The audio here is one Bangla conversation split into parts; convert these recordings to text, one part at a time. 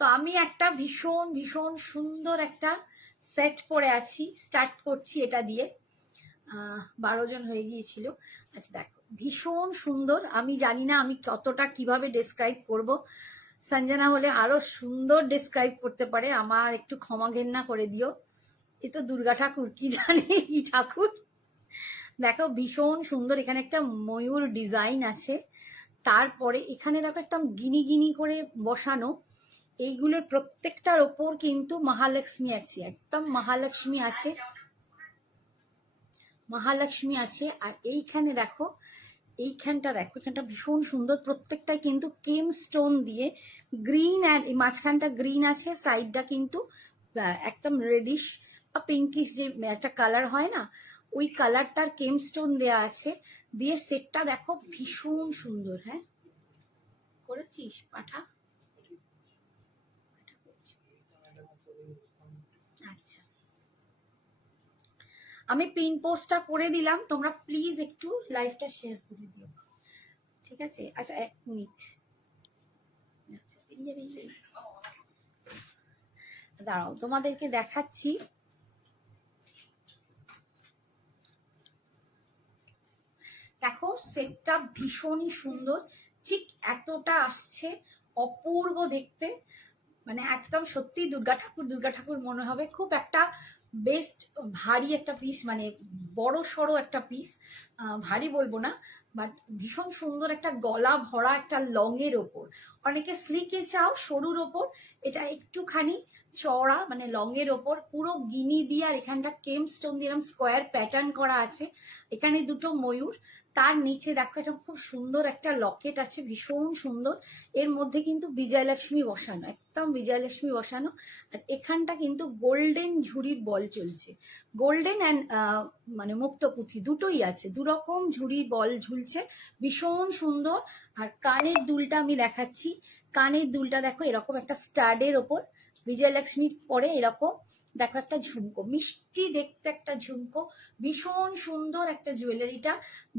তো আমি একটা ভীষণ ভীষণ সুন্দর একটা সেট পরে আছি, স্টার্ট করছি এটা দিয়ে। 12 জন হয়ে গিয়েছিল। আচ্ছা দেখো, ভীষণ সুন্দর। আমি জানি না আমি কতটা কিভাবে ডেসক্রাইব করব, সঞ্জনা হলে আরো সুন্দর ডেসক্রাইব করতে পারে, আমার একটু ক্ষমা ঘেন্না করে দিও। এ তো দুর্গা ঠাকুর, কি জানি কি ঠাকুর। দেখো ভীষণ সুন্দর, এখানে একটা ময়ূর ডিজাইন আছে, তারপরে এখানে দেখো একটা গিনি গিনি করে বসানো। এইগুলোর প্রত্যেকটার ওপর কিন্তু মহালক্ষ্মী আছে, একদম মহালক্ষ্মী আছে, মহালক্ষ্মী আছে। আর এইখানে দেখো, এইখানটা দেখো, এখানটা ভীষণ সুন্দর, প্রত্যেকটাই কিন্তু কেম স্টোন দিয়ে গ্রিন, আর এই মাঝখানটা গ্রিন আছে, সাইডটা কিন্তু একদম রেডিশ বা পিঙ্কিশ যে একটা কালার হয় না, ওই কালারটার কেম স্টোন দেওয়া আছে, দিয়ে সেটটা দেখো ভীষণ সুন্দর। হ্যাঁ করেছিস পাঠা? আচ্ছা, আমি পিন পোস্টটা করে দিলাম, তোমরা প্লিজ একটু লাইভটা শেয়ার করে দিও, ঠিক আছে? আচ্ছা 1 মিনিট দাঁড়াও, তোমাদেরকে দেখাচ্ছি। দেখো সেটটা ভীষণই সুন্দর, ঠিক এতটা আসছে, অপূর্ব দেখতে, মানে একদম সত্যি দুর্গা ঠাকুর মনে হবে। খুব একটা বেস্ট ভারী একটা পিস, মানে বড় সড়ো একটা পিস, ভারী বলবো না, বাট ভীষণ সুন্দর একটা গলা ভরা একটা লং এর ওপর। অনেকে স্লিকে চাও সরুর ওপর, এটা একটুখানি চড়া, মানে লং এর ওপর পুরো গিনি দিয়ে, আর এখানটা কেম স্টোন দিয়ে স্কোয়ার প্যাটার্ন করা আছে, এখানে দুটো ময়ূর, তার নিচে দেখো এটা খুব সুন্দর একটা লকেট আছে, ভীষণ সুন্দর। এর মধ্যে কিন্তু বিজয়লক্ষ্মী বসানো, একদম বিজয়লক্ষ্মী বসানো। আর এখানটা কিন্তু গোল্ডেন ঝুড়ির বল চলছে, গোল্ডেন অ্যান্ড মানে মুক্তপুঁথি দুটোই আছে, দুরকম ঝুড়ির বল ঝুলছে, ভীষণ সুন্দর। আর কানের দুলটা আমি দেখাচ্ছি, কানের দুলটা দেখো এরকম একটা স্টাডের ওপর বিজয়লক্ষ্মীর পরে এরকম দেখো একটা ঝুমকো, মিষ্টি দেখতে একটা ঝুমকো, ভীষণ সুন্দর একটা জুয়েলারিটা।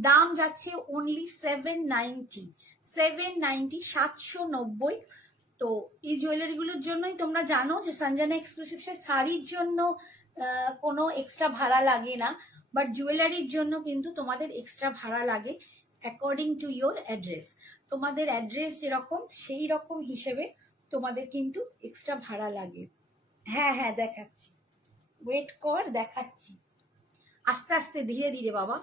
দাম যাচ্ছে অনলি 790, 790। তো এই জুয়েলারিগুলোর জন্যই তোমরা জানো যে সঞ্জনা এক্সক্লুসিভসে শাড়ির জন্য কোনো এক্সট্রা ভাড়া লাগে না, বাট জুয়েলারির জন্য কিন্তু তোমাদের এক্সট্রা ভাড়া লাগে অ্যাকর্ডিং টু ইয়োর অ্যাড্রেস। তোমাদের অ্যাড্রেস যেরকম সেই রকম হিসেবে তোমাদের কিন্তু এক্সট্রা ভাড়া লাগে। হ্যাঁ হ্যাঁ দেখাচ্ছি, ওয়েট কর দেখাচ্ছি, আস্তে আস্তে ধীরে ধীরে বাবা।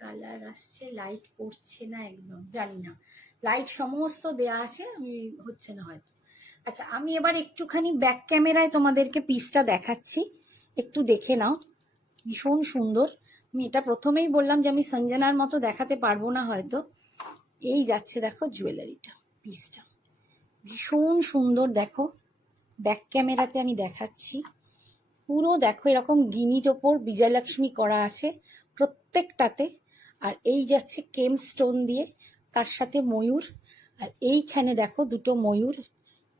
কালার আসছে, লাইট পড়ছে না একদম, জানি না, লাইট সমস্ত দেয়া আছে, আমি হচ্ছে না হয়তো। আচ্ছা আমি এবার একটুখানি ব্যাক ক্যামেরায় তোমাদেরকে পিসটা দেখাচ্ছি, একটু দেখে নাও, ভীষণ সুন্দর। আমি এটা প্রথমেই বললাম যে আমি সঞ্জনার মতো দেখাতে পারবো না হয়তো। এই যাচ্ছে দেখো জুয়েলারিটা, পিসটা ভীষণ সুন্দর। দেখো ব্যাক ক্যামেরাতে আমি দেখাচ্ছি, পুরো দেখো এরকম গিনির ওপর বিজয়লক্ষ্মী করা আছে প্রত্যেকটাতে। আর এই যাচ্ছে কেম স্টোন দিয়ে, তার সাথে ময়ূর, আর এইখানে দেখো দুটো ময়ূর,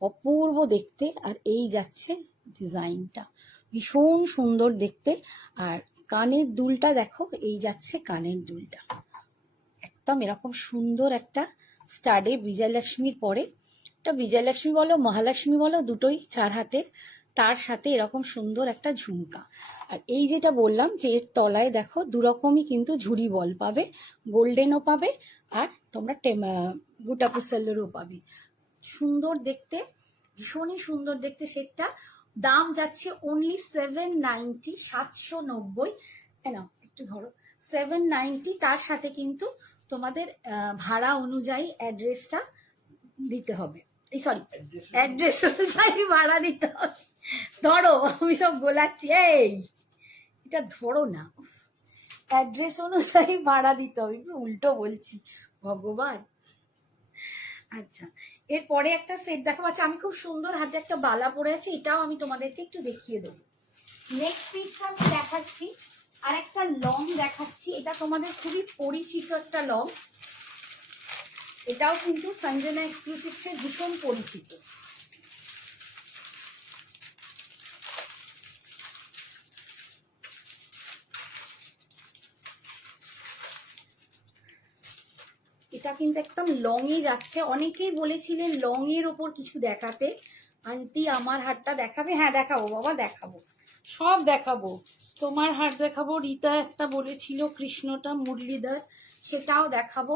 অপূর্ব দেখতে। আর এই যাচ্ছে ডিজাইনটা, ভীষণ সুন্দর দেখতে। আর কানের দুলটা দেখো, এই যাচ্ছে কানের দুলটা, একদম এরকম সুন্দর একটা স্টাডে বিজয়লক্ষ্মীর পরে, এটা বিজয়লক্ষ্মী বলো মহালক্ষ্মী বলো দুটোই 4 হাতের, তার সাথে এরকম সুন্দর একটা ঝুমকা। আর এই যেটা বললাম যে এর তলায় দেখো দুরকমই কিন্তু ঝুড়ি বল পাবে, গোল্ডেনও পাবে, আর তোমরা বুটাপুসেলেরও পাবে। সুন্দর দেখতে, ভীষণই সুন্দর দেখতে সেটটা। দাম যাচ্ছে অনলি 790, 790। না একটু ধরো, 790, তার সাথে কিন্তু তোমাদের ভাড়া অনুযায়ী অ্যাড্রেসটা দিতে হবে, এই সরি অ্যাড্রেস অনুযায়ী ভাড়া দিতে হবে। ধরো আমি সব গোলাচ্ছি, এই এটা ধরো না, অ্যাড্রেস অনুযায়ী ভাড়া দিতে হবে, উল্টো বলছি ভগবান। আচ্ছা এরপরে একটা সেট দেখো, আচ্ছা আমি খুব সুন্দর হাতে একটা বালা পরে আছি, এটাও আমি তোমাদেরকে একটু দেখিয়ে দেবো। নেক্সট পিসটা আমি দেখাচ্ছি, আর একটা লং দেখাচ্ছি, এটা তোমাদের খুবই পরিচিত একটা লং, এটাও কিন্তু সঞ্জনা এক্সক্লুসিভসের ভীষণ পরিচিত। এটা কিন্তু একদম লংয়ে যাচ্ছে। অনেকেই বলেছিলেন লংয়ের ওপর কিছু দেখাতে। আন্টি আমার হারটা দেখাবে? হ্যাঁ দেখাবো বাবা, দেখাবো, সব দেখাবো। তোমার হার দেখাবো, রীতা একটা বলেছিল কৃষ্ণটা মুরলীধর, সেটাও দেখাবো,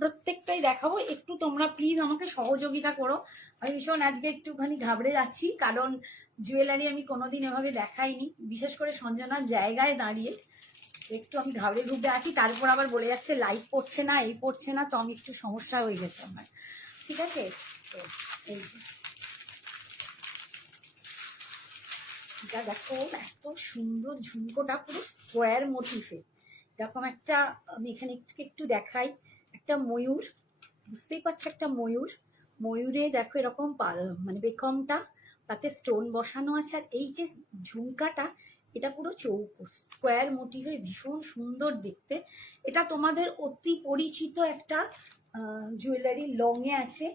প্রত্যেকটাই দেখাবো। একটু তোমরা প্লিজ আমাকে সহযোগিতা করো। আমি ভীষণ আজকে একটুখানি ঘাবড়ে যাচ্ছি, কারণ জুয়েলারি আমি কোনোদিন এভাবে দেখাইনি, বিশেষ করে সঞ্জনার জায়গায় দাঁড়িয়ে একটু আমি ঘাবড়ে ঘুবড়ে আছি। তারপর আবার বলে যাচ্ছে লাইভ পড়ছে না, এই পড়ছে না, তো আমি একটু সমস্যা হয়ে গেছে আমার। ঠিক আছে, তো এই যা দেখো, এত সুন্দর ঝুমকোটা, পুরো স্কোয়ার মোটিফে এরকম একটা, আমি এখানে একটু দেখাই, একটা ময়ূর, বুঝতেই পারছো, একটা ময়ূর, ময়ূরে দেখো এরকম মানে বেকমটা, তাতে স্টোন বসানো আছে। আর এই যে ঝুমকাটা, এটা পুরো চৌকো স্কোয়ার মোটিভে, ভীষণ সুন্দর দেখতে। এটা তোমাদের অতি পরিচিত একটা জুয়েলারি, লংয়ে আছে,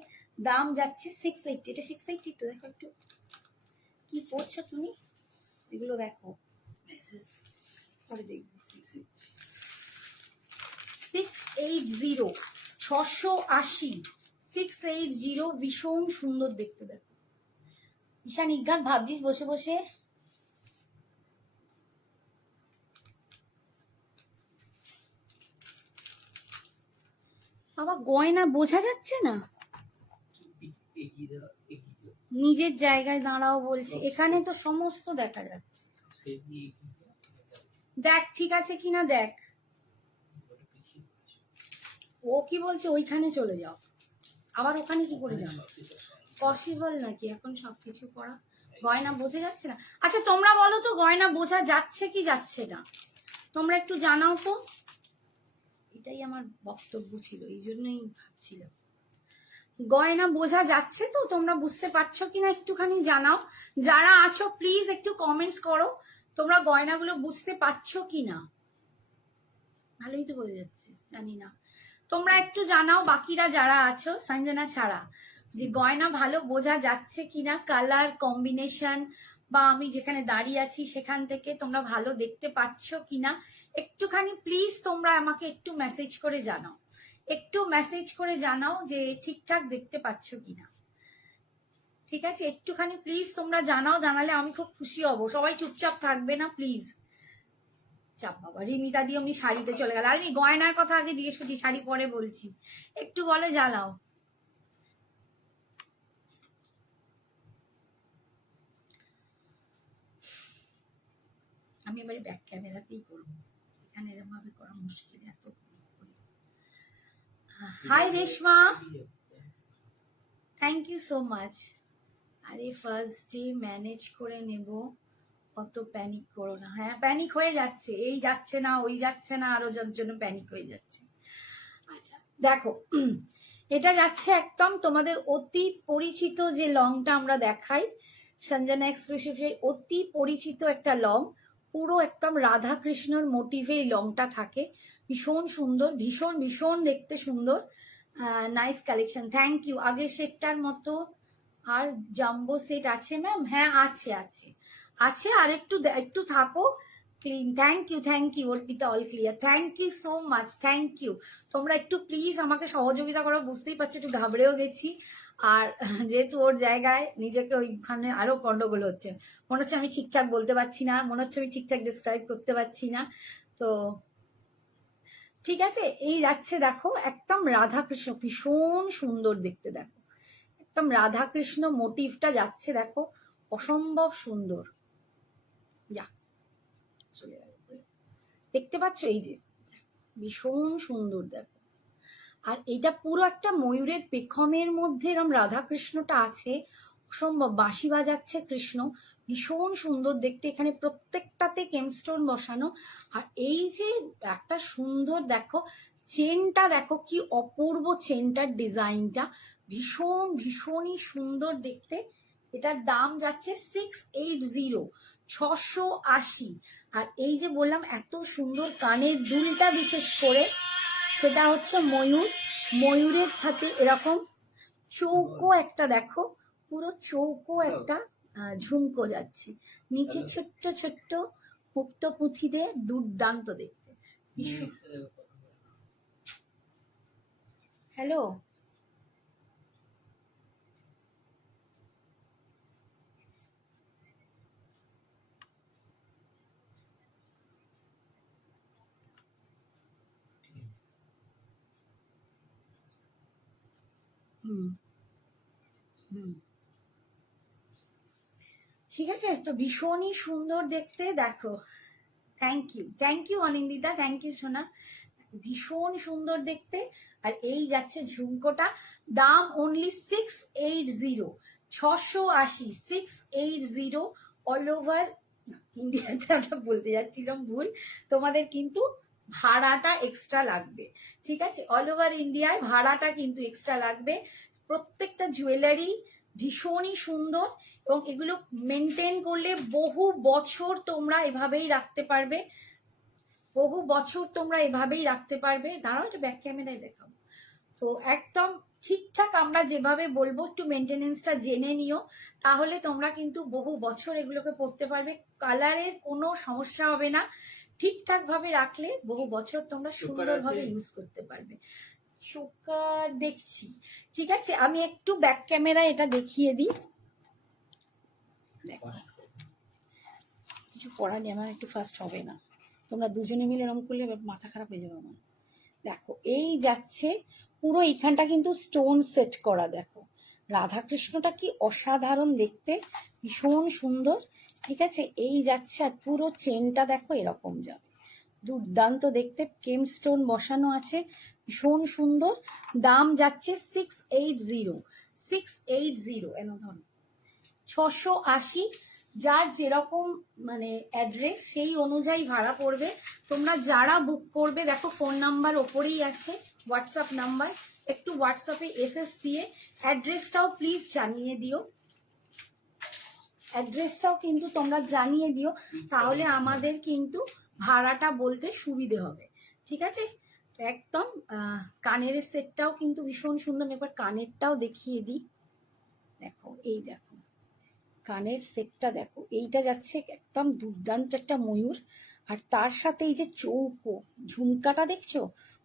দাম যাচ্ছে 680। এটা 680 তো, দেখো একটু কি পড়ছো তুমি, এগুলো দেখো, পরে দেখবো। 680, 680, 680, ভীষণ সুন্দর দেখতে। দেখো ঈশান ইজ্ঞাত ভাবছিস বসে বসে? বাবা গয়না বোঝা যাচ্ছে না, নিজের জায়গায় দাঁড়াও বলছি, এখানে তো সমস্ত দেখা যাচ্ছে। দেখ ঠিক আছে কিনা দেখ। ও কি বলছে, ওইখানে চলে যাও, আবার ওখানে কি করে যাও? পসিবল নাকি এখন সবকিছু করা? গয়না বোঝা যাচ্ছে না? আচ্ছা তোমরা বলো তো, গয়না বোঝা যাচ্ছে কি যাচ্ছে না, তোমরা একটু জানাও তো। এটাই আমার বক্তব্য ছিল, এই জন্যই ভাবছিলাম গয়না বোঝা যাচ্ছে তো, তোমরা বুঝতে পারছো কিনা একটুখানি জানাও। যারা আছো প্লিজ একটু কমেন্টস করো, তোমরা গয়নাগুলো বুঝতে পারছো কিনা। ভালোই তো বোঝা যাচ্ছে, জানি না, তোমরা একটু জানাও বাকিরা যারা আছো সঞ্জনা ছাড়া, যে গয়না ভালো বোঝা যাচ্ছে কিনা, কালার কম্বিনেশন বা আমি যেখানে দাঁড়িয়ে আছি সেখান থেকে তোমরা ভালো দেখতে পাচ্ছ কিনা, একটুখানি প্লিজ তোমরা আমাকে একটু মেসেজ করে জানাও, একটু মেসেজ করে জানাও যে ঠিকঠাক দেখতে পাচ্ছ কিনা। ঠিক আছে, একটুখানি প্লিজ তোমরা জানাও, জানালে আমি খুব খুশি হব। সবাই চুপচাপ থাকবে না প্লিজ। চাপ বাবা, রিমিতা দিয়ে অমনি শাড়িতে চলে গেল। আর আমি গয়নার কথা আগে জিজ্ঞেস করছি, শাড়ি পরে বলছি, একটু বলে জানাও। আমি এবারে ব্যাক ক্যামেরাতেই করবো, এখানে এরকম ভাবে করা মুশকিল। এত hi Reshma, thank you so much. আরে ফার্স্ট ডে ম্যানেজ করে নেব, অত প্যানিক করো না। হ্যাঁ প্যানিক হয়ে যাচ্ছে, এই যাচ্ছে না ওই যাচ্ছে না, আরো যার জন্য প্যানিক হয়ে যাচ্ছে। আচ্ছা দেখো, এটা যাচ্ছে একদম তোমাদের অতি পরিচিত যে লংটা আমরা দেখাই, সঞ্জনা এক্সক্লুসিভের অতি পরিচিত একটা লং, পুরো একদম রাধা কৃষ্ণর মোটিভে এই লংটা থাকে, ভীষণ সুন্দর, ভীষণ ভীষণ দেখতে সুন্দর। Nice collection, thank you. আগের সেটটার মতো আর জাম্বো সেট আছে ম্যাম? হ্যাঁ আছে আছে আছে, আর একটু একটু থাকো clean. Thank you Arpita, all clear, thank you so much, thank you. তোমরা একটু প্লিজ আমাকে সহযোগিতা করো, বুঝতেই পারছো একটু ঘাবড়েও গেছি। আর যেহেতু ওর জায়গায় নিজেকে ওইখানে আরো গন্ডগোল হচ্ছে, মনে হচ্ছে আমি ঠিকঠাক বলতে পারছি না, মনে হচ্ছে আমি ঠিকঠাক ডিসক্রাইব করতে পারছি না। তো ঠিক আছে, এই যাচ্ছে দেখো একদম রাধাকৃষ্ণ, ভীষণ সুন্দর দেখতে। দেখো একদম রাধাকৃষ্ণ মোটিভটা যাচ্ছে, দেখো অসম্ভব সুন্দর। যা চলে গেল, দেখতে পাচ্ছ এই যে ভীষণ সুন্দর দেখো। আর এইটা পুরো একটা ময়ূরের পেখমের মধ্যে এরকম রাধাকৃষ্ণটা আছে, অসম্ভব। বাঁশি বাজাচ্ছে কৃষ্ণ, ভীষণ সুন্দর দেখতে। এখানে প্রত্যেকটাতে কেমস্টোন বসানো। আর এই যে একটা সুন্দর দেখো চেনটা, দেখো কি অপূর্ব চেনটার ডিজাইনটা, ভীষণ ভীষণই সুন্দর দেখতে। এটার দাম যাচ্ছে 680, 680। আর এই যে বললাম এত সুন্দর কানের দুলটা, বিশেষ করে সেটা হচ্ছে ময়ূর, ময়ূরের সাথে এরকম চৌকো একটা, দেখো পুরো চৌকো একটা ঝুমকো যাচ্ছে, নিচে ছোট্ট ছোট্ট মুক্ত পুঁথিতে, দুর্দান্ত দেখতে। হ্যালো, হুম হুম, ঠিক আছে। তো ভীষণই সুন্দর দেখতে, দেখো। Thank you Anindita, thank you সোনা। ভীষণ সুন্দর দেখতে। আর এই যাচ্ছে ঝুমকোটা, দাম অনলি 680, 680, 680 অল ওভার ইন্ডিয়াতে। আমরা বলতে যাচ্ছিলাম ভুল, তোমাদের কিন্তু ভাড়াটা এক্সট্রা লাগবে, ঠিক আছে? অল ওভার ইন্ডিয়ায় ভাড়াটা কিন্তু এক্সট্রা লাগবে। প্রত্যেকটা জুয়েলারি ভীষণই সুন্দর, এবং এগুলো মেনটেন করলে বহু বছর তোমরা এভাবেই রাখতে পারবে, বহু বছর তোমরা এভাবেই রাখতে পারবে। দাঁড়াও, এটা ব্যাক ক্যামেরায় দেখাও। তো একদম ঠিকঠাক আমরা যেভাবে বলবো, একটু মেনটেনেন্সটা জেনে নিও, তাহলে তোমরা কিন্তু বহু বছর এগুলোকে পড়তে পারবে। কালারের কোনো সমস্যা হবে না, ঠিকঠাক ভাবে রাখলে বহু বছর তোমরা সুন্দরভাবে ইউজ করতে পারবে। চোকার দেখছি, ঠিক আছে। আমি একটু ব্যাক ক্যামেরায় এটা দেখিয়ে দিই। দেখো, কিছু করার নেই, আমার একটু ফার্স্ট হবে না, তোমরা দুজনে মিলে এরকম করলে মাথা খারাপ হয়ে যাবে আমার। দেখো, এই যাচ্ছে পুরো এইখানটা কিন্তু স্টোন সেট করা, দেখো রাধাকৃষ্ণটা কি অসাধারণ দেখতে, ভীষণ সুন্দর, ঠিক আছে। এই যাচ্ছে, আর পুরো চেনটা দেখো এরকম যাবে, দুর্দান্ত দেখতে, কেম স্টোন বসানো আছে, ভীষণ সুন্দর। দাম যাচ্ছে 680, 680, এন ধরো 680। যার যেরকম মানে অ্যাড্রেস, সেই অনুযায়ী ভাড়া পড়বে। তোমরা যারা বুক করবে, দেখো ফোন নাম্বার ওপরেই আছে, হোয়াটসঅ্যাপ নাম্বার, একটু হোয়াটসঅ্যাপে এসএস দিয়ে অ্যাড্রেসটাও প্লিজ জানিয়ে দিও, অ্যাড্রেসটাও কিন্তু তোমরা জানিয়ে দিও, তাহলে আমাদের কিন্তু ভাড়াটা বলতে সুবিধে হবে, ঠিক আছে। তো একদম কানের সেটটাও কিন্তু ভীষণ সুন্দর। একবার কানেরটাও দেখিয়ে দিই, দেখো এই দেখো কানের সেটটা দেখো, এইটা যাচ্ছে একদম দুর্দান্ত একটা ময়ূর, আর তার সাথে এই যে চৌকো ঝুমকাটা দেখছো,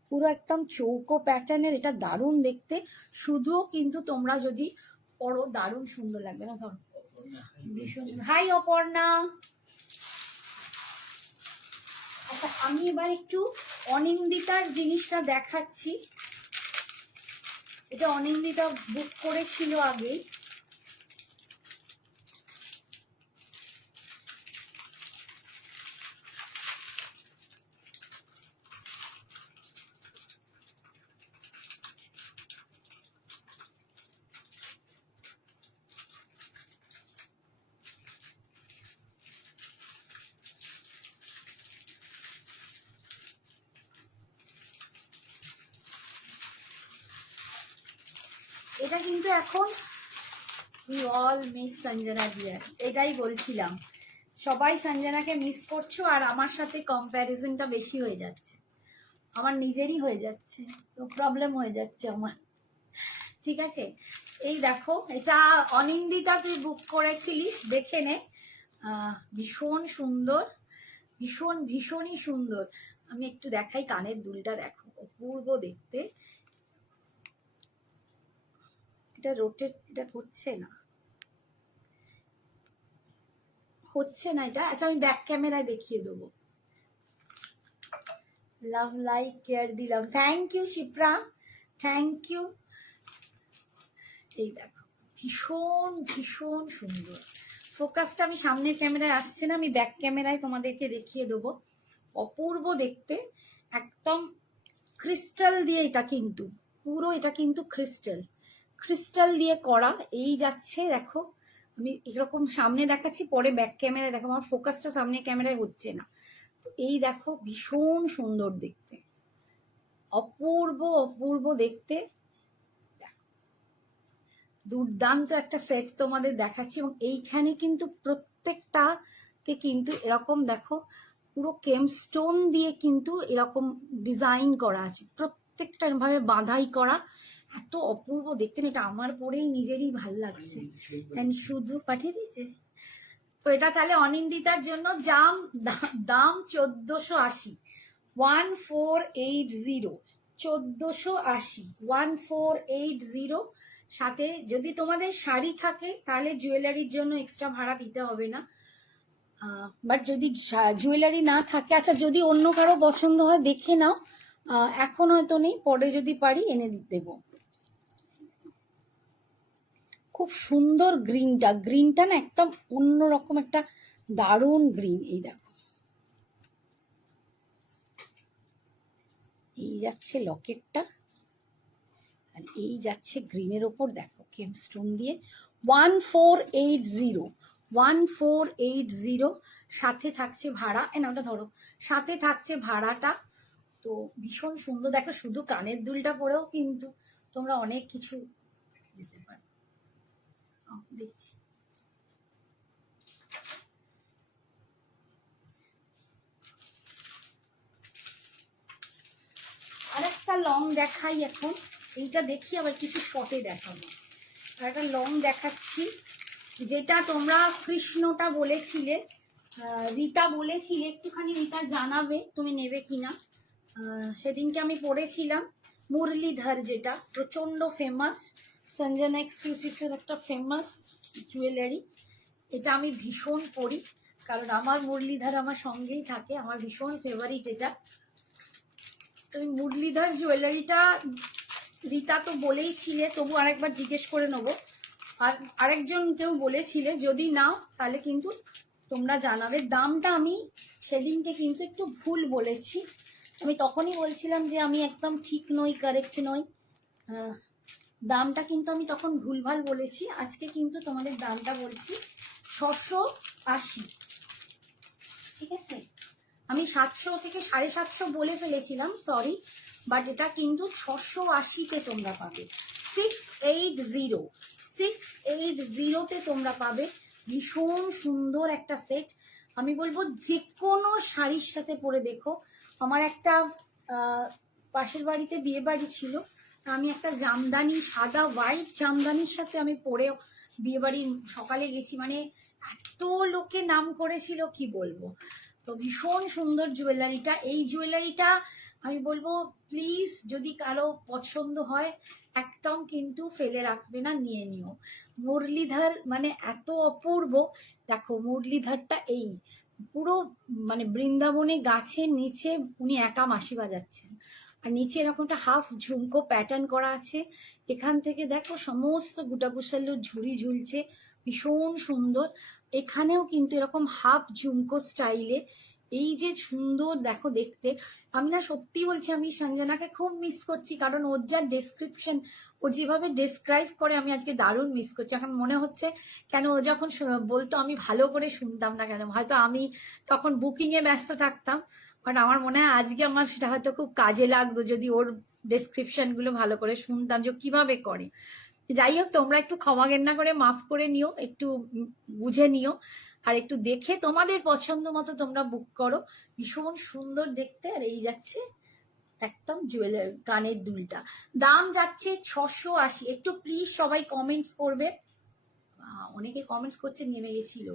পুরো একদম চৌকো প্যাটার্নের, এটা দারুণ দেখতে। শুধুও কিন্তু তোমরা যদি পরো দারুণ সুন্দর লাগবে না, ধরো ভীষণ। হাই অপর্ণা। আচ্ছা, আমি এবার একটু অনিন্দিতার জিনিসটা দেখাচ্ছি। এটা অনিন্দিতা বুক করেছিল আগেই। এটা কিন্তু এখন we all miss Sanjana dear, এটাই বলছিলাম, সবাই সঞ্জনাকে মিস করছো, আর আমার সাথে কম্প্যারিজনটা বেশি হয়ে যাচ্ছে, আমার নিজেরই হয়ে যাচ্ছে, তো প্রবলেম হয়ে যাচ্ছে আমার, ঠিক আছে। এই দেখো, এটা অনিন্দিতা তুই বুক করেছিলিস, দেখে নে, ভীষণ সুন্দর, ভীষণই সুন্দর। আমি একটু দেখাই কানের দুলটা, দেখো অপূর্ব দেখতে। এটা রোটেট, এটা হচ্ছে না, এটা। আচ্ছা, আমি ব্যাক ক্যামেরায় দেখিয়ে দেবো। লাভ লাইক কেয়ার দিলাম, thank you Shipra, thank you. এই দেখো, ভীষণ সুন্দর। ফোকাসটা আমি সামনের ক্যামেরায় আসছে না, আমি ব্যাক ক্যামেরায় তোমাদেরকে দেখিয়ে দেবো। অপূর্ব দেখতে, একদম ক্রিস্টাল দিয়ে, এটা কিন্তু পুরো, এটা কিন্তু ক্রিস্টাল দিয়ে করা। এই যাচ্ছে, দেখো আমি এরকম সামনে দেখাচ্ছি, পরে ব্যাক ক্যামেরায় দেখো, আমার ফোকাসটা সামনে ক্যামেরায় হচ্ছে না। তো এই দেখো, ভীষণ সুন্দর দেখতে, অপূর্ব দেখতে, দুর্দান্ত একটা সেট তোমাদের দেখাচ্ছি। এবং এইখানে কিন্তু প্রত্যেকটাকে কিন্তু এরকম দেখো, পুরো কেমস্টোন দিয়ে কিন্তু এরকম ডিজাইন করা আছে, প্রত্যেকটা এরভাবে বাঁধাই করা, এত অপূর্ব দেখতে। এটা আমার পরেই নিজেরই ভাল লাগছে, শুধু পাঠিয়ে দিয়েছে। তো এটা তাহলে অনিন্দিতার জন্য দাম 1480, 1480, 1480, 1480। সাথে যদি তোমাদের শাড়ি থাকে তাহলে জুয়েলারির জন্য এক্সট্রা ভাড়া দিতে হবে না, বাট যদি জুয়েলারি না থাকে, আচ্ছা যদি অন্য কারো পছন্দ হয় দেখে নাও, এখন হয়তো নেই, পরে যদি পারি এনে দেবো। খুব সুন্দর গ্রিনটা, গ্রিনটা না একদম অন্যরকম একটা দারুণ গ্রিন। এই দেখো, এই যাচ্ছে লকেটটা, আর এই যাচ্ছে গ্রিনের ওপর দেখো কেম স্টোন দিয়ে। 1480, 1480। সাথে থাকছে ভাড়া, না ওটা ধরো, সাথে থাকছে ভাড়াটা। তো ভীষণ সুন্দর। দেখো শুধু কানের দুলটা পরেও কিন্তু তোমরা অনেক কিছু যেতে পারো। দেখছি আর একটা লং দেখাই এখন, এইটা দেখি আবার কিছু শর্টে দেখাবো। আর একটা লং দেখাচ্ছি, যেটা তোমরা কৃষ্ণটা বলেছিলে, রীতা বলেছিলে, একটুখানি রীতা জানাবে তুমি নেবে কিনা। সেদিনকে আমি পড়েছিলাম মুরলীধর, যেটা প্রচণ্ড ফেমাস, সঞ্জনা এক্সক্লুসিভসের একটা ফেমাস জুয়েলারি। এটা আমি ভীষণ পরি, কারণ আমার মুরলীধর আমার সঙ্গেই থাকে, আমার ভীষণ ফেভারিট এটা। তো মুরলীধর জুয়েলারিটা রীতা তো বলেই ছিলে, তবু আরেকবার জিজ্ঞেস করে নেবো। আর আরেকজন কেউ বলেছিলে, যদি নাও তাহলে কিন্তু তোমরা জানাবে। দামটা আমি সেদিনকে কিন্তু একটু ভুল বলেছি, আমি তখনই বলছিলাম যে আমি একদম ঠিক নই, কারেক্ট নই, দামটা কিন্তু আমি তখন ভুলভাল বলেছি। আজকে কিন্তু তোমাদের দামটা বলছি 680, ঠিক আছে? আমি 700 থেকে 750 বলে ফেলেছিলাম, সরি, বাট এটা কিন্তু 680-তে তোমরা পাবে। 680, 680-তে তোমরা পাবে। ভীষণ সুন্দর একটা সেট। আমি বলবো যে কোনো শাড়ির সাথে পরে দেখো। আমার একটা পাশের বাড়িতে বিয়ে বাড়ি ছিল, আমি একটা জামদানি, সাদা হোয়াইট জামদানির সাথে আমি পরে বিয়ে বাড়ির সকালে গেছি, মানে এত লোকে নাম করেছিল কি বলবো। তো ভীষণ সুন্দর জুয়েলারিটা। এই জুয়েলারিটা আমি বলবো প্লিজ যদি কারো পছন্দ হয় একদম কিন্তু ফেলে রাখবে না, নিয়ে নিও। মুরলীধর মানে এত অপূর্ব। দেখো মুরলীধরটা এই পুরো মানে বৃন্দাবনে গাছের নিচে উনি একা মাসি বাজাচ্ছেন, আর নিচে এরকম একটা হাফ ঝুমকো প্যাটার্ন করা আছে। এখান থেকে দেখো সমস্ত গুটাগুসাল্লুর ঝুড়ি ঝুলছে, ভীষণ সুন্দর। এখানেও কিন্তু এরকম হাফ ঝুমকো স্টাইলে, এই যে সুন্দর দেখো দেখতে। আমি না সত্যি বলছি, আমি সঞ্জনাকে খুব মিস করছি, কারণ ওর যা ডেসক্রিপশন, ও যেভাবে ডেসক্রাইব করে আমি আজকে দারুণ মিস করছি। এখন মনে হচ্ছে কেন ও যখন বলতো আমি ভালো করে শুনতাম না কেন, হয়তো আমি তখন বুকিংয়ে ব্যস্ত থাকতাম, বাট আমার মনে হয় আজকে আমার সেটা হয়তো খুব কাজে লাগতো যদি ওর ডেসক্রিপশনগুলো ভালো করে শুনতাম যে কিভাবে করে। যাই হোক, তোমরা একটু ক্ষমা ঘেন্না করে মাফ করে নিও, একটু বুঝে নিও, আর একটু দেখে তোমাদের পছন্দ মতো তোমরা বুক করো। ভীষণ সুন্দর দেখতে। আর এই যাচ্ছে একদম জুয়েলারি কানের দুলটা, দাম যাচ্ছে 680। একটু প্লিজ সবাই কমেন্টস করবে, অনেকে কমেন্টস করছে নেমে গেছিল।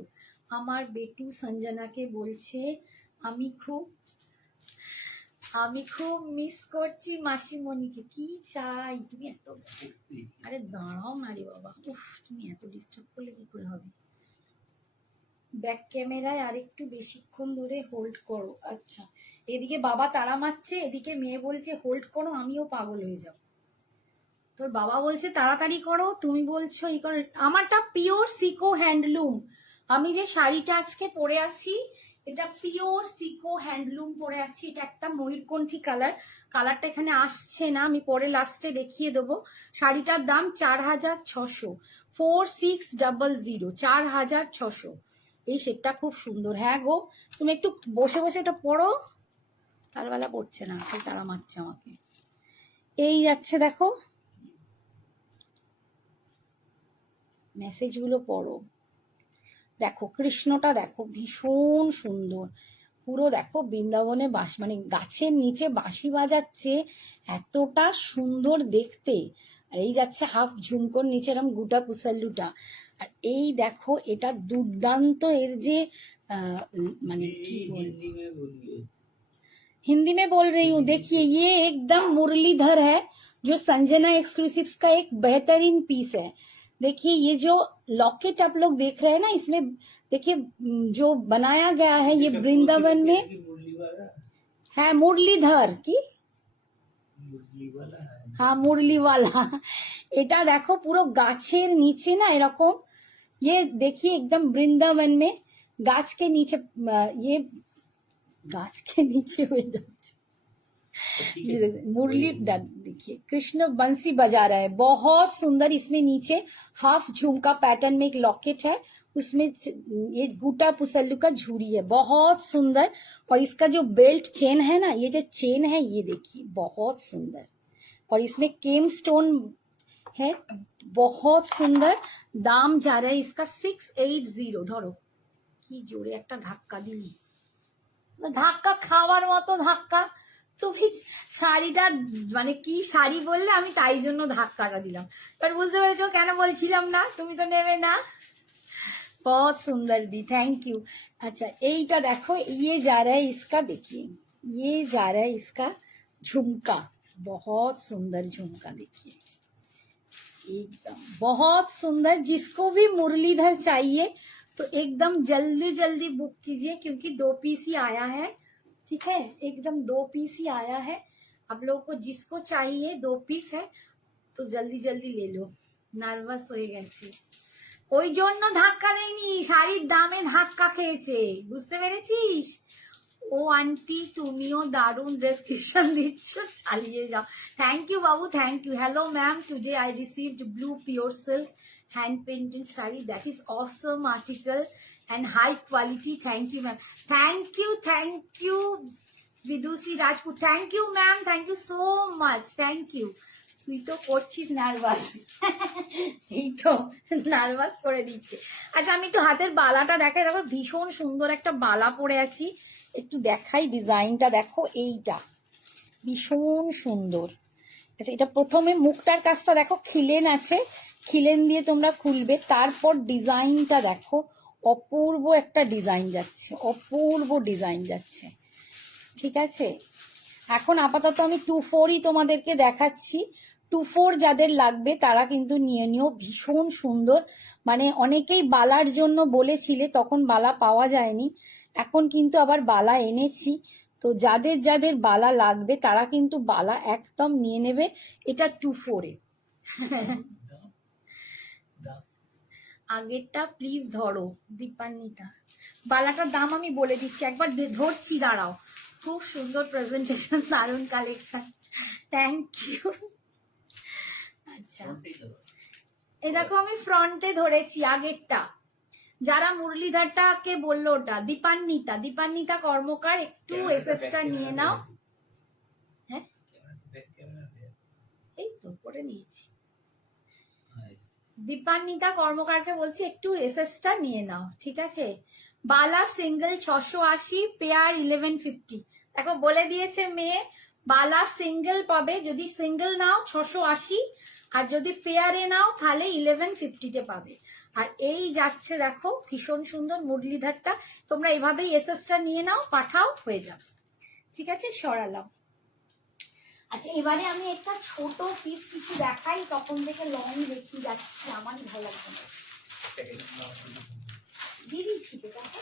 আমার বেটু সঞ্জনাকে বলছে আমি খুব মিস করছি মাসিমণিকে। কি চাই তুমি এত, আরে দাঁড়াও না রে বাবা, উফ তুমি এত ডিস্টার্ব করলে কি করে হবে। ব্যাক ক্যামেরায় আরেকটু বেশিক্ষণ ধরে হোল্ড করো। আচ্ছা, এদিকে বাবা তাড়া মারছে, এদিকে মেয়ে বলছে হোল্ড করো, আমিও পাগল হয়ে যাব। তোর বাবা বলছে তাড়াতাড়ি করো, তুমি বলছো এই করো। আমারটা পিওর সিকো হ্যান্ডলুম। আমি যে শাড়িটা আজকে পরে আছি এটা পিওর সিকো হ্যান্ডলুম পরে আছি। এটা একটা ময়ূরকণ্ঠী কালার, কালারটা এখানে আসছে না, আমি পরে লাস্টে দেখিয়ে দেবো। শাড়িটার দাম 4600, 4600, 4600। এই সেটটা খুব সুন্দর। হ্যাঁ গো, তুমি একটু বসে বসে এটা পড়ো, তারবেলা পড়ছে না, তারা মারছে আমাকে। এই যাচ্ছে দেখো, মেসেজগুলো পড়ো। দেখো কৃষ্ণটা দেখো ভীষণ সুন্দর, পুরো দেখো বৃন্দাবনে বাঁশি মানে গাছের নিচে বাঁশি বাজাচ্ছে, এতটা সুন্দর দেখতে। আর এই যাচ্ছে হাফ ঝুমকোর নিচে এরকম গুটা পুসাল্লুটা। আর এই দেখো এটা দুর্দান্ত, এর যে মানে কি বলবো, हिंदी में बोल रही हूँ। देखिए ये एकदम मुरलीधर है, जो संजना एक्सक्लूसिव्स का एक बेहतरीन पीस है। देखिए ये जो लॉकेट आप लोग देख रहे हैं ना, इसमें देखिए जो बनाया गया है ये वृंदावन में है, मुरलीधर की, हाँ मुरली वाला। এটা দেখো পুরো গাছের নিচে না এরকম, ये देखिए एकदम वृंदावन में गाछ के नीचे, ये गाछ के नीचे हो जाते, ये मुरली देखिए कृष्ण बंसी बजा रहा है, बहुत सुंदर। इसमें नीचे हाफ झुमका पैटर्न में एक लॉकेट है, उसमें ये गुटा पुसल्लू का झूरी है, बहुत सुंदर। और इसका जो बेल्ट चेन है ना, ये जो चेन है ये देखिए बहुत सुंदर, और इसमें केम स्टोन है, बहुत सुंदर। दाम जा रहा है इसका 680। ধরো কি জোরে একটা ধাক্কা দিলি, ধাক্কা খাওয়ার মতো ধাক্কা। তুমি শাড়িটা মানে কি শাড়ি বললে, আমি তাই জন্য ধাক্কাটা দিলাম। এবার বুঝতে পেরেছো কেন বলছিলাম না, তুমি তো নেবে না। बहुत सुंदर दी, थैंक यू। अच्छा এইটা দেখো, ये जा रहा है इसका, देखिए ये जा रहा है इसका झुमका, बहुत सुंदर झुमका, देखिए एकदम बहुत सुंदर। जिसको भी मुरलीधर चाहिए तो एकदम जल्दी जल्दी बुक कीजिए, क्योंकि 2 पीस ही आया है, ठीक है, एकदम 2 पीस ही आया है। आप लोगों को जिसको चाहिए 2 पीस है तो जल्दी जल्दी ले लो। নার্ভাস হয়ে গেছে, ওই জন্য ধাক্কা দেয়নি, শাড়ির দামে ধাক্কা খেয়েছে, বুঝতে পেরেছিস? ও আন্টি তুমিও দারুণ ডেসক্রিপশন দিচ্ছ, চালিয়ে যাও। থ্যাংক ইউ বাবু, thank you. Hello ma'am, today I received blue pure silk hand painting sari, that is awesome article and high quality. Thank you ma'am, thank you Vidushi Rajput, thank you ma'am, thank you so much, thank you। তুই তো করছিস নার্ভাস, এই তো নার্ভাস করে দিচ্ছে। আচ্ছা আমি একটু হাতের বালাটা দেখাই, দেখো ভীষণ সুন্দর একটা বালা পরে আছি, একটু দেখাই ডিজাইনটা, দেখো এইটা ভীষণ সুন্দর। আচ্ছা এটা প্রথমে মুখটার কাজটা দেখো, খিলেন আছে, খিলেন দিয়ে তোমরা খুলবে, তারপর ডিজাইনটা দেখো, অপূর্ব একটা ডিজাইন যাচ্ছে, অপূর্ব ডিজাইন যাচ্ছে, ঠিক আছে। এখন আপাতত আমি 2/4ই তোমাদেরকে দেখাচ্ছি। 2/4 যাদের লাগবে তারা কিন্তু নিয়ে নিও, ভীষণ সুন্দর। মানে অনেকেই বালার জন্য বলেছিলে, তখন বালা পাওয়া যায়নি, এখন কিন্তু আবার বালা এনেছি। তো যাদের যাদের বালা লাগবে তারা কিন্তু বালা একদম নিয়ে নেবে, এটা 2/4-এ। আগেরটা প্লিজ ধরো দীপান্বিতা, বালাটার দাম আমি বলে দিচ্ছি, একবার ধরছি দাঁড়াও। খুব সুন্দর প্রেজেন্টেশন, দারুণ কালেকশন, থ্যাংক ইউ। আচ্ছা এই দেখো আমি ফ্রন্টে ধরেছি আগেরটা, যারা মুরলীধরটাকে বললো ওটা দীপান্বিতা, দীপান্বিতা কর্মকার, একটু এসএসটা নিয়ে নাও। হ্যাঁ এই তো পরে নিয়েছি, দীপান্বিতা কর্মকারকে বলছি একটু এসএসটা নিয়ে নাও, ঠিক আছে। বালা সিঙ্গেল 680, পেয়ার 1150। দেখো বলে দিয়েছে মেয়ে, বালা সিঙ্গেল পাবে, যদি সিঙ্গেল নাও 680, আর যদি পেয়ারে নাও তাহলে 1150-তে পাবে। আর এই যাচ্ছে দেখো ভীষণ সুন্দর মুরলীধরটা, তোমরা এভাবেই এসএসটা নিয়ে নাও, পাঠাও, হয়ে যাবে, ঠিক আছে। সরালাম। আচ্ছা এবারে আমি একটা ছোট পিস কিছু দেখাই, তখন থেকে লং দেখি যাচ্ছি, আমারই ভালো লাগবে না, দিয়ে দিচ্ছি তো দেখো।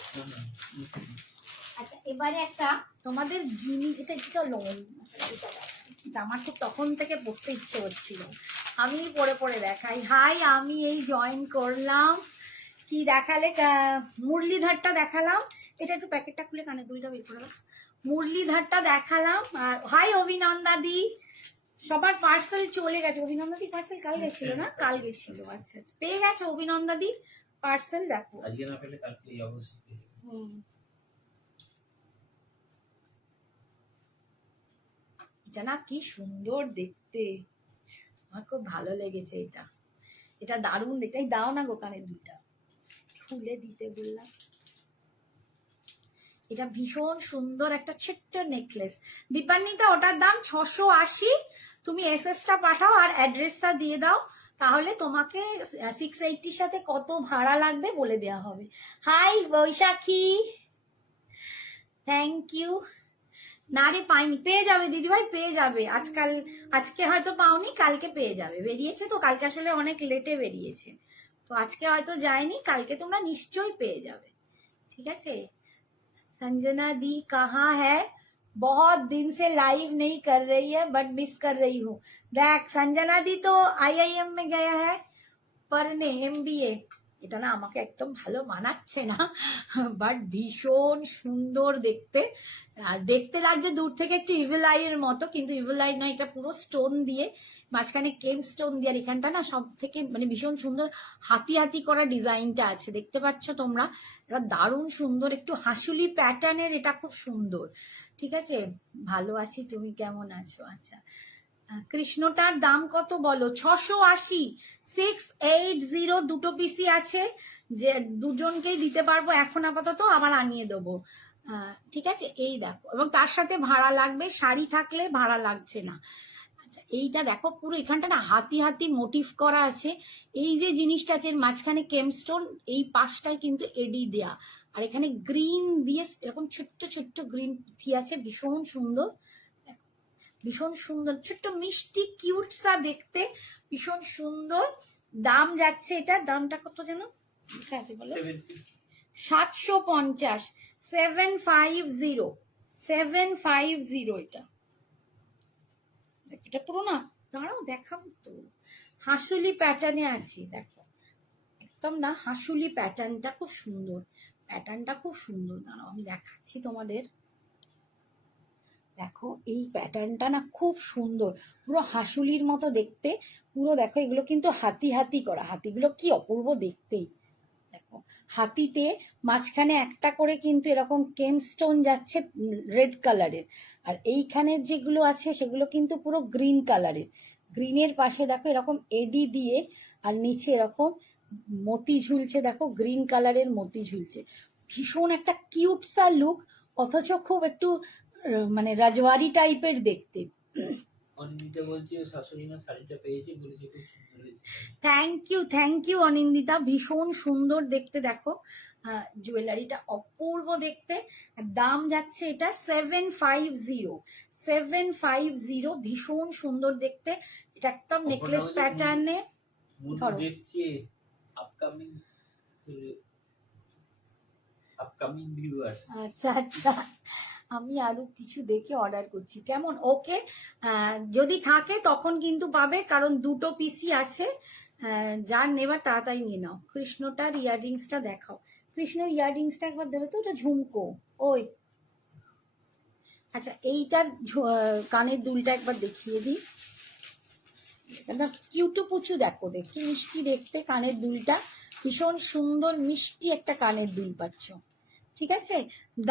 আচ্ছা এবারে একটা তোমাদের গিনি, এটা একটা লং, আমার তো তখন থেকে পড়তে ইচ্ছে হচ্ছিল, আমি পরে পরে দেখাই। হাই, আমি এই জয়েন করলাম, কি দেখালে, মুরলীধরটা দেখালাম, এটা একটু প্যাকেটটা খুলে কানে দুলটা বের করে দাও, মুরলীধরটা দেখালাম। আর হাই অভিনন্দাদি, সবার পার্সেল চলে গেছে, অভিনন্দাদি পার্সেল কাল গেছিল না, কাল গেছিল, আচ্ছা আচ্ছা পেয়ে গেছে অভিনন্দাদি পার্সেল, দেখো আজকে না পেলে কালকে অবশ্যই। এটা না কি সুন্দর দেখতে, আমার খুব ভালো লেগেছে এটা, এটা দারুণ দেখতে। দাও না গোকানের দুইটা খুলে দিতে বললাম। এটা ভীষণ সুন্দর একটা ছোট্ট নেকলেস, দীপান্বিতা ওটার দাম 680, তুমি এসএসটা পাঠাও আর অ্যাড্রেসটা দিয়ে দাও, তাহলে তোমাকে 680-র সাথে কত ভাড়া লাগবে বলে দেওয়া হবে। Hi Baishakhi, thank you. না রে পাইনি, পেয়ে যাবে দিদিভাই, পেয়ে যাবে আজকাল। আজকে হয়তো পাওনি, কালকে পেয়ে যাবে। বেরিয়েছে তো, কালকে আসলে অনেক লেটে বেরিয়েছে, তো আজকে হয়তো যায়নি, কালকে তোমরা নিশ্চয়ই পেয়ে যাবে। ঠিক আছে। संजना दी कहाँ है, बहुत दिन से लाइव नहीं कर रही है बट मिस कर रही हूँ। देख संजना दी तो आईआईएम में गया है पढ़ने, एमबीए। এটা না আমাকে একদম ভালো মানাচ্ছে না, বাট ভীষণ সুন্দর দেখতে। দেখতে লাগছে দূর থেকে একটু ইভিল আই এর মতো, কিন্তু ইভিল আই নয়, এটা পুরো স্টোন দিয়ে, মাঝখানে কেম স্টোন দিয়ে। আর এখানটা না সব থেকে মানে ভীষণ সুন্দর হাতি হাতি করা ডিজাইনটা আছে, দেখতে পাচ্ছ তোমরা। এটা দারুণ সুন্দর, একটু হাসুলি প্যাটার্নের, এটা খুব সুন্দর। ঠিক আছে, ভালো আছি, তুমি কেমন আছো? আচ্ছা, কৃষ্ণটার দাম কত বলো? 680, 680, দুটো পিসি আছে, যে দুজনকেই দিতে পারবো এখন আপাতত, আবার আনিয়ে দেবো। ঠিক আছে, এই দেখো, এবং তার সাথে ভাড়া লাগবে, শাড়ি থাকলে ভাড়া লাগছে না। আচ্ছা, এইটা দেখো, পুরো এখানটা না হাতি হাতি মোটিভ করা আছে। এই যে জিনিসটা আছে এর মাঝখানে কেমস্টোন, এই পাশটায় কিন্তু এডি দেয়া, আর এখানে গ্রিন দিয়ে এরকম ছোট্ট ছোট্ট গ্রিন পুঁথি আছে, ভীষণ সুন্দর। ভীষণ সুন্দর, ছোট্ট মিষ্টি কিউট সা দেখতে, ভীষণ সুন্দর। দাম যাচ্ছে, এটা দামটা কত যেন আছে বলো? 750, 750, 750 এটা। এটা পুরো না, দাঁড়াও দেখাবো তো। হাসুলি প্যাটার্নে আছে, দেখো একদম না হাসুলি প্যাটার্নটা খুব সুন্দর, প্যাটার্নটা খুব সুন্দর। দাঁড়াও আমি দেখাচ্ছি তোমাদের, দেখো এই প্যাটার্নটা না খুব সুন্দর, পুরো হাসুলির মতো দেখতে। পুরো দেখো, এগুলো কিন্তু হাতি হাতি করা, হাতিগুলো কি অপূর্ব দেখতে। দেখো হাতিতে মাঝখানে একটা করে কিন্তু এরকম কেমস্টোন যাচ্ছে রেড কালারের, আর এইখানের যেগুলো আছে সেগুলো কিন্তু পুরো গ্রিন কালারের। গ্রিনের পাশে দেখো এরকম এডি দিয়ে, আর নিচে এরকম মতি ঝুলছে, দেখো গ্রিন কালারের মতি ঝুলছে। ভীষণ একটা কিউট সা লুক, অথচ খুব একটু মানে রাজওয়ারি টাইপের দেখতে। অনিন্দিতা বলছি ও শাশুড়ি মা শাড়িটা পেয়েছে, বলেছে খুব সুন্দর হয়েছে। থ্যাংক ইউ অনিন্দিতা, ভীষণ সুন্দর দেখতে। দেখো জুয়েলারিটা অপূর্ব দেখতে। আর দাম যাচ্ছে এটা 750, 750, ভীষণ সুন্দর দেখতে। এটা একদম নেকলেস প্যাটার্নে। ধরো দেখছি আপকামিং ভিউয়ার্স। আচ্ছা আচ্ছা, আমি আরো কিছু দেখে অর্ডার করছি, কেমন? ওকে, যদি থাকে তখন কিন্তু পাবে, কারণ দুটো পিসি আছে। যার নেবার তাড়াতাড়ি নিয়ে নাও। কৃষ্ণটার ইয়াররিংসটা দেখাও, কৃষ্ণের ইয়াররিংসটা একবার দেবে তো, ওটা ঝুমকো ওই। আচ্ছা, এইটার কানের দুলটা একবার দেখিয়ে দিই। কিউটু পুচু দেখো, দেখি মিষ্টি দেখতে কানের দুলটা, ভীষণ সুন্দর মিষ্টি একটা কানের দুল পাচ্ছ। ঠিক আছে,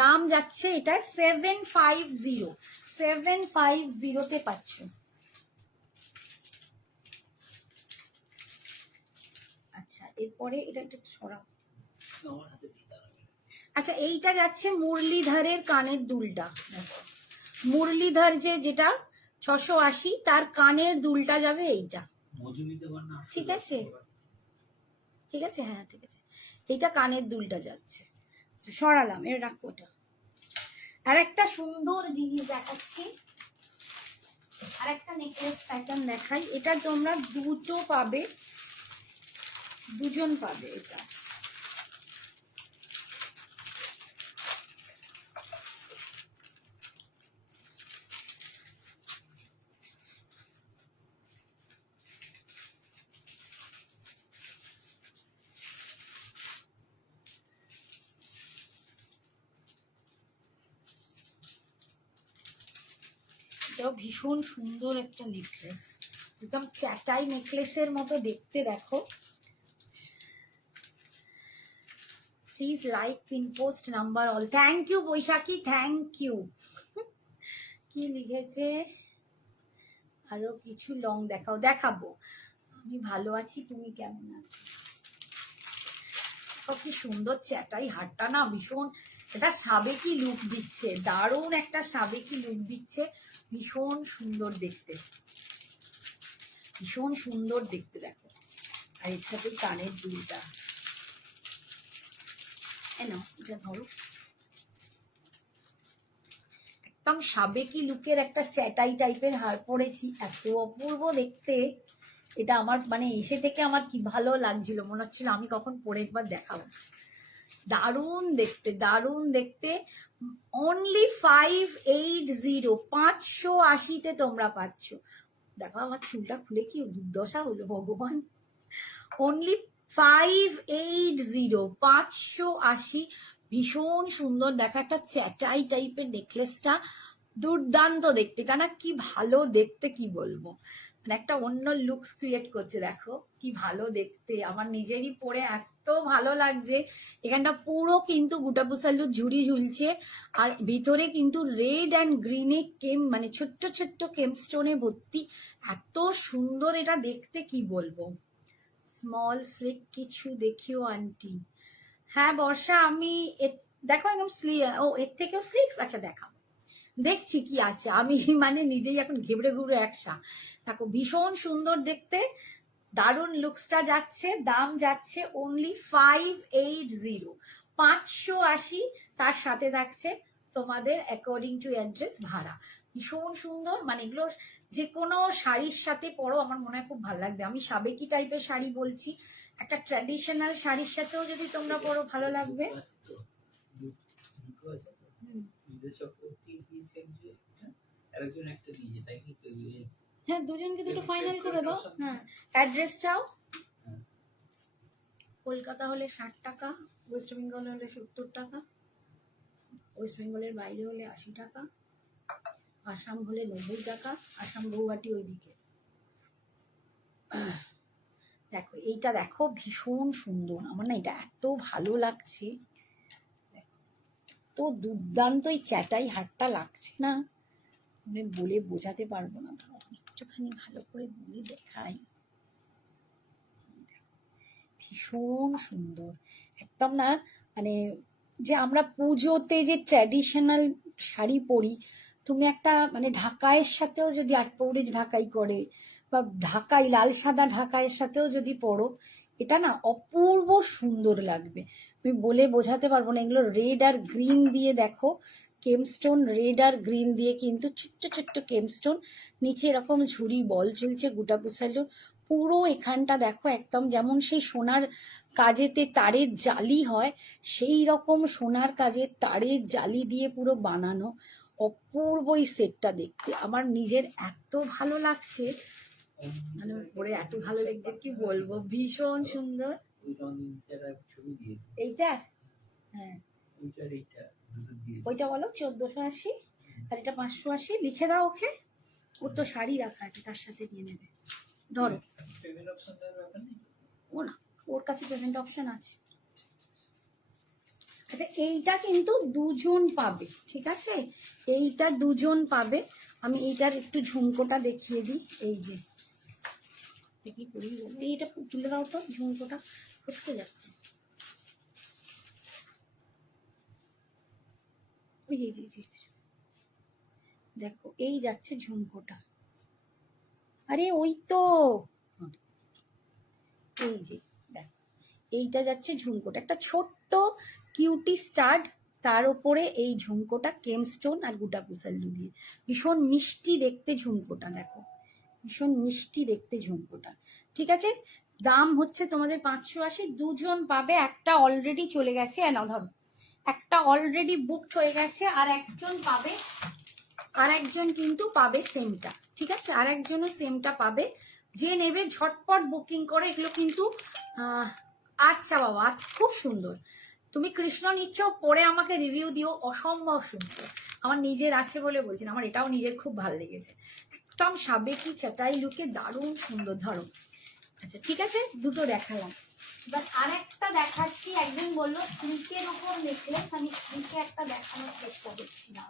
দাম যাচ্ছে এটা 750, 750 পাচ্ছ। আচ্ছা, এরপরে এটা একটু সরাও। আচ্ছা, এইটা যাচ্ছে মুরলীধরের কানের দুলটা, দেখো মুরলীধর যেটা 680, তার কানের দুলটা যাবে এইটা। ঠিক আছে, ঠিক আছে, হ্যাঁ ঠিক আছে, এইটা কানের দুলটা যাচ্ছে। সরালাম, এর রাখো ওটা। আর একটা সুন্দর জিনিস দেখাচ্ছি, আর একটা নেকলেস প্যাটার্ন দেখাই। এটা তোমরা দুটো পাবে, দুজন পাবে এটা। এটাও ভীষণ সুন্দর একটা নেকলেস, একদম চ্যাটাই নেকলেসের মতো দেখতে। দেখো, please like pin post number all. Thank you Baishakhi, thank you. কি লিখেছে? আরো কিছু লং দেখাও। দেখাবো, আমি ভালো আছি, তুমি কেমন আছো? কি সুন্দর চ্যাটাই হারটা না, ভীষণ এটা সাবেকি লুক দিচ্ছে, দারুণ একটা সাবেকি লুক দিচ্ছে, ভীষণ সুন্দর দেখতে, ভীষণ সুন্দর দেখতে। দেখো, আর এর সাথে কানের দুলটা, এটা ধরো, একদম সাবেকি লুকের একটা চ্যাটাই টাইপের হার পরেছি, এত অপূর্ব দেখতে। এটা আমার মানে এসে থেকে আমার কি ভালো লাগছিল, মনে হচ্ছিল আমি কখন পরে একবার দেখাবো। দারুণ দেখতে, দারুণ দেখতে। অনলি 580, 580-তে তোমরা পাচ্ছ। দেখো আমার চুলটা খুলে কি দুর্দশা হলো ভগবান। অনলি 580, 580। ভীষণ সুন্দর, দেখো একটা চ্যাটাই টাইপের নেকলেসটা দুর্দান্ত দেখতে। এটা না কি ভালো দেখতে, কি বলবো, মানে একটা অন্য লুকস ক্রিয়েট করছে। দেখো কি ভালো দেখতে, আমার নিজেরই পরে এত ভালো লাগছে। এখানটা পুরো কিন্তু গুটাপুসাল্লুর ঝুড়ি ঝুলছে, আর ভিতরে কিন্তু রেড অ্যান্ড গ্রিনে কেম মানে ছোট্ট ছোট্ট কেম স্টোনে ভর্তি। এত সুন্দর এটা দেখতে, কি বলবো। স্মল স্লিক কিছু দেখিও আন্টি। হ্যাঁ বর্ষা, আমি দেখো একদম ও এর থেকেও স্লিক্স, আচ্ছা দেখাবো, দেখছি কি আছে। আমি মানে নিজেই এখন ঘেবড়ে ঘুবড়ে একসা। দেখো ভীষণ সুন্দর দেখতে, দারুণ লুকসটা যাচ্ছে। দাম যাচ্ছে অনলি 580, 580। তার সাথে থাকছে তোমাদের অ্যাকর্ডিং টু অ্যাড্রেস ভাড়া। ভীষণ সুন্দর, মানে এগুলো যে কোনো শাড়ির সাথে পরো আমার মনে হয় খুব ভালো লাগবে। আমি সাবেকি টাইপের শাড়ি বলছি, একটা ট্র্যাডিশনাল শাড়ির সাথেও যদি তোমরা পরো ভালো লাগবে। হ্যাঁ দুজনকে দুটো ফাইনাল করে দাও। হ্যাঁ অ্যাড্রেস চাও। কলকাতা হলে 60 টাকা, ওয়েস্ট বেঙ্গল হলে 70 টাকা, ওয়েস্ট বেঙ্গলের বাইরে হলে 80 টাকা, আসাম হলে 90 টাকা, আসাম গৌহাটি ওইদিকে। দেখো এইটা দেখো ভীষণ সুন্দর, আমার না এটা এত ভালো লাগছে। তো দুর্দান্ত এই চ্যাটাই হারটা লাগছে না, মানে বলে বোঝাতে পারবো না। একটুখানি ভালো করে বলে দেখাই। ভীষণ সুন্দর একদম না, মানে যে আমরা পুজোতে যে ট্র্যাডিশনাল শাড়ি পরি, তুমি একটা মানে ঢাকাইয়ের সাথেও যদি আটপৌরে ঢাকাই করে, বা ঢাকাই লাল সাদা ঢাকাইয়ের সাথেও যদি পরো, এটা না অপূর্ব সুন্দর লাগবে। আমি বলে বোঝাতে পারবো না। এগুলো রেড আর গ্রিন দিয়ে, দেখো কেমস্টোন রেড আর গ্রিন দিয়ে কিন্তু ছোট্ট ছোট্ট কেমস্টোন, নিচে এরকম ঝুড়ি বল চলছে গুটাপুসালো। পুরো এখানটা দেখো একদম যেমন সেই সোনার কাজেতে তারের জালি হয়, সেই রকম সোনার কাজের তারের জালি দিয়ে পুরো বানানো। অপূর্ব এই সেটটা দেখতে, আমার নিজের এত ভালো লাগছে, মানে পরে এত ভালো লাগছে কি বলবো, ভীষণ সুন্দর। এইটার হ্যাঁ ওইটা বলো 1480, আর এটা 580। লিখে দাও ওকে, ওর তো শাড়ি রাখা আছে তার সাথে নিয়ে নেবে। ধরো ও না, ওর কাছে পেমেন্ট অপশন আছে। আচ্ছা এইটা কিন্তু দুজন পাবে, ঠিক আছে, এইটা দুজন পাবে। আমি এইটার একটু ঝুমকোটা দেখিয়ে দিই। এই যে দেখি পড়ি, এইটা তুলে দাও তো, ঝুমকোটা ফসকে যাচ্ছে। ওই যে দেখো এই যাচ্ছে ঝুমকোটা, আরে ওই তো এই যে দেখো এইটা যাচ্ছে ঝুমকোটা, একটা ছোট্ট কিউটি স্টাড, তার উপরে এই ঝুমকোটা কেমস্টোন আর গুটাপুসাল্লু দিয়ে। ভীষণ মিষ্টি দেখতে ঝুমকোটা, দেখো ভীষণ মিষ্টি দেখতে ঝুমকোটা। ঠিক আছে, দাম হচ্ছে তোমাদের 580, দুজন পাবে। একটা অলরেডি চলে গেছে, না ধরো একটা অলরেডি বুকড হয়ে গেছে, আর একজন পাবে, আর একজন কিন্তু পাবে সেমটা। ঠিক আছে, আর একজনও সেমটা পাবে। যে নেবে ঝটপট বুকিং করে। এগুলো কিন্তু আচ্ছা বাবা, আচ্ছা খুব সুন্দর। তুমি কৃষ্ণ নিচ্ছ, পরে আমাকে রিভিউ দিও, অসম্ভব সুন্দর। আমার নিজের আছে বলে বলছি না, আমার এটাও নিজের খুব ভালো লেগেছে। একদম সাবেকি চাটাই লুকে দারুণ সুন্দর। ধরো আচ্ছা ঠিক আছে, দুটো দেখালাম, এবার আর একটা দেখাচ্ছি। একজন বললো সিল্কের উপর নেকলেস, আমি সিল্কে একটা দেখানোর চেষ্টা করছি না,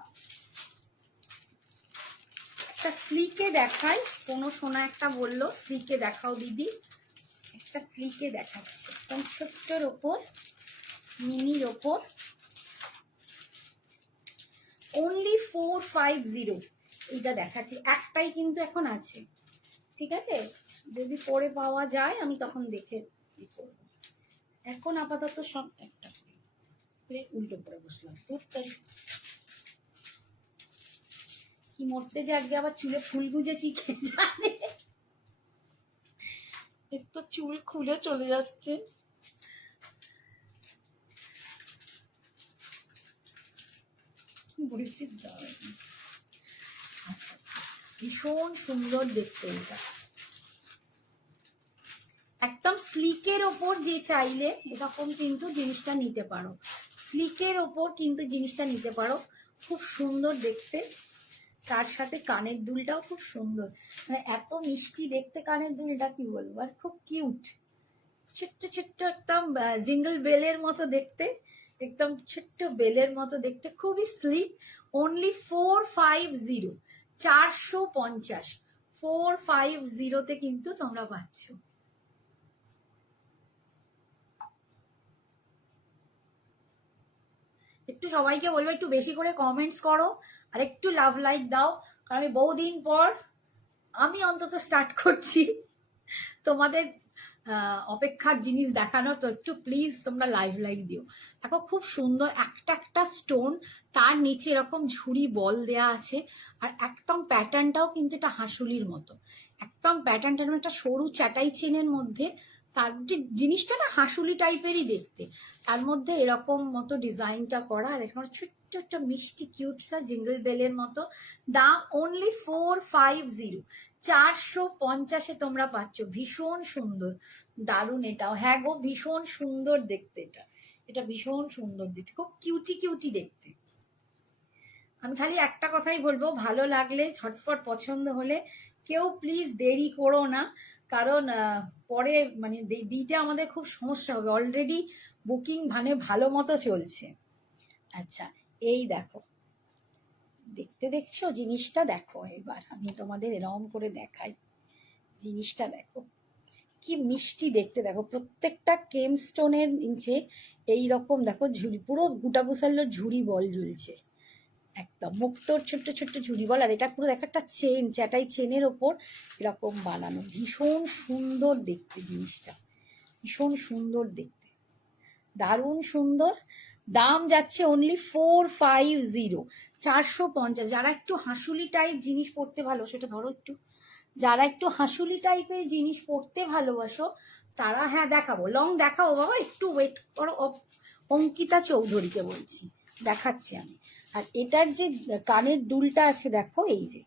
একটা স্লিকে দেখাই। কোনো সোনা একটা বললো স্লিকে দেখাও দিদি, একটা স্লিকে দেখাচ্ছে একদম ছোট্টর ওপর, মিনির ওপর। অনলি 450 এইটা দেখাচ্ছি, একটাই কিন্তু এখন আছে। ঠিক আছে, যদি পরে পাওয়া যায় আমি তখন দেখে করবো। এখন আপাতত সব একটা করে উল্টো করে বসলাম। কি মরতে যে আজকে আবার চুলে ফুল গুজেছি কে জানে, একটু চুল খুলে চলে যাচ্ছে। ভীষণ সুন্দর দেখতে এটা, একদম স্লিকের ওপর যে চাইলে এরকম কিন্তু জিনিসটা নিতে পারো, স্লিকের ওপর কিন্তু জিনিসটা নিতে পারো, খুব সুন্দর দেখতে। তার সাথে কানের দুলটাও খুব সুন্দর, মানে এত মিষ্টি দেখতে কানের দুলটা, কি বলবো, আর খুব কিউট, ছোট্ট ছোট্ট একদম জিঙ্গল বেলের মতো দেখতে, একদম ছোট্ট বেলের মতো দেখতে, খুবই স্লিক। অনলি 450, 450, 450-তে কিন্তু তোমরা পাচ্ছ। একটু সবাইকে বলবো একটু বেশি করে কমেন্টস করো আর একটু লাভ লাইক দাও, কারণ আমি বহুদিন পর আমি অন্তত স্টার্ট করছি তোমাদের অপেক্ষার জিনিস দেখানো, তো একটু প্লিজ তোমরা লাইক দিও। দেখো খুব সুন্দর একটা একটা স্টোন, তার নিচে এরকম ঝুড়ি বল দেয়া আছে, আর একদম প্যাটার্নটাও কিন্তু এটা হাঁসুলির মতো, একদম প্যাটার্নটা একটা সরু চাটাই চেনের মধ্যে, তার যে জিনিসটা না হাঁসুলি টাইপেরই দেখতে, তার মধ্যে এরকম মতো ডিজাইনটা করা, আর এখানে ছোট্ট একটা মিষ্টি কিউটসা জিঙ্গল বেলের মতো। দাম অনলি 450, 450-এ তোমরা পাচ্ছ। ভীষণ সুন্দর, দারুণ এটাও, হ্যাঁ গো ভীষণ সুন্দর দেখতে, এটা এটা ভীষণ সুন্দর দেখতে, খুব কিউটি কিউটি দেখতে। আমি খালি একটা কথাই বলবো, ভালো লাগলে ঝটপট পছন্দ হলে কেউ প্লিজ দেরি করো না, কারণ পরে মানে দিতে আমাদের খুব সমস্যা হবে, অলরেডি বুকিং মানে ভালো মতো চলছে। আচ্ছা এই দেখো, দেখতে দেখছো জিনিসটা, দেখো এবার আমি তোমাদের এরকম করে দেখাই, জিনিসটা দেখো কি মিষ্টি দেখতে, দেখো প্রত্যেকটা কেম স্টোনের নিচে এইরকম দেখো ঝুড়ি, পুরো গুটাগুসাল্লোর ঝুড়ি বল ঝুলছে, একদম মুক্তোর ছোট্ট ছোট্ট ঝুড়ি বল, আর এটা পুরো দেখো একটা চেন, চাটাই চেনের ওপর এরকম বানানো, ভীষণ সুন্দর দেখতে জিনিসটা, ভীষণ সুন্দর দেখতে, দারুণ সুন্দর। দাম যাচ্ছে অনলি 450, 450। যারা একটু হাঁসুলি টাইপ জিনিস পড়তে ভালো, সেটা ধরো একটু, যারা একটু হাঁসুলি টাইপের জিনিস পড়তে ভালোবাসো তারা, হ্যাঁ দেখাবো, লং দেখাবো বাবা, একটু ওয়েট করো, অঙ্কিতা চৌধুরীকে বলছি, দেখাচ্ছি আমি। আর এটার যে কানের দুলটা আছে দেখো, এই যে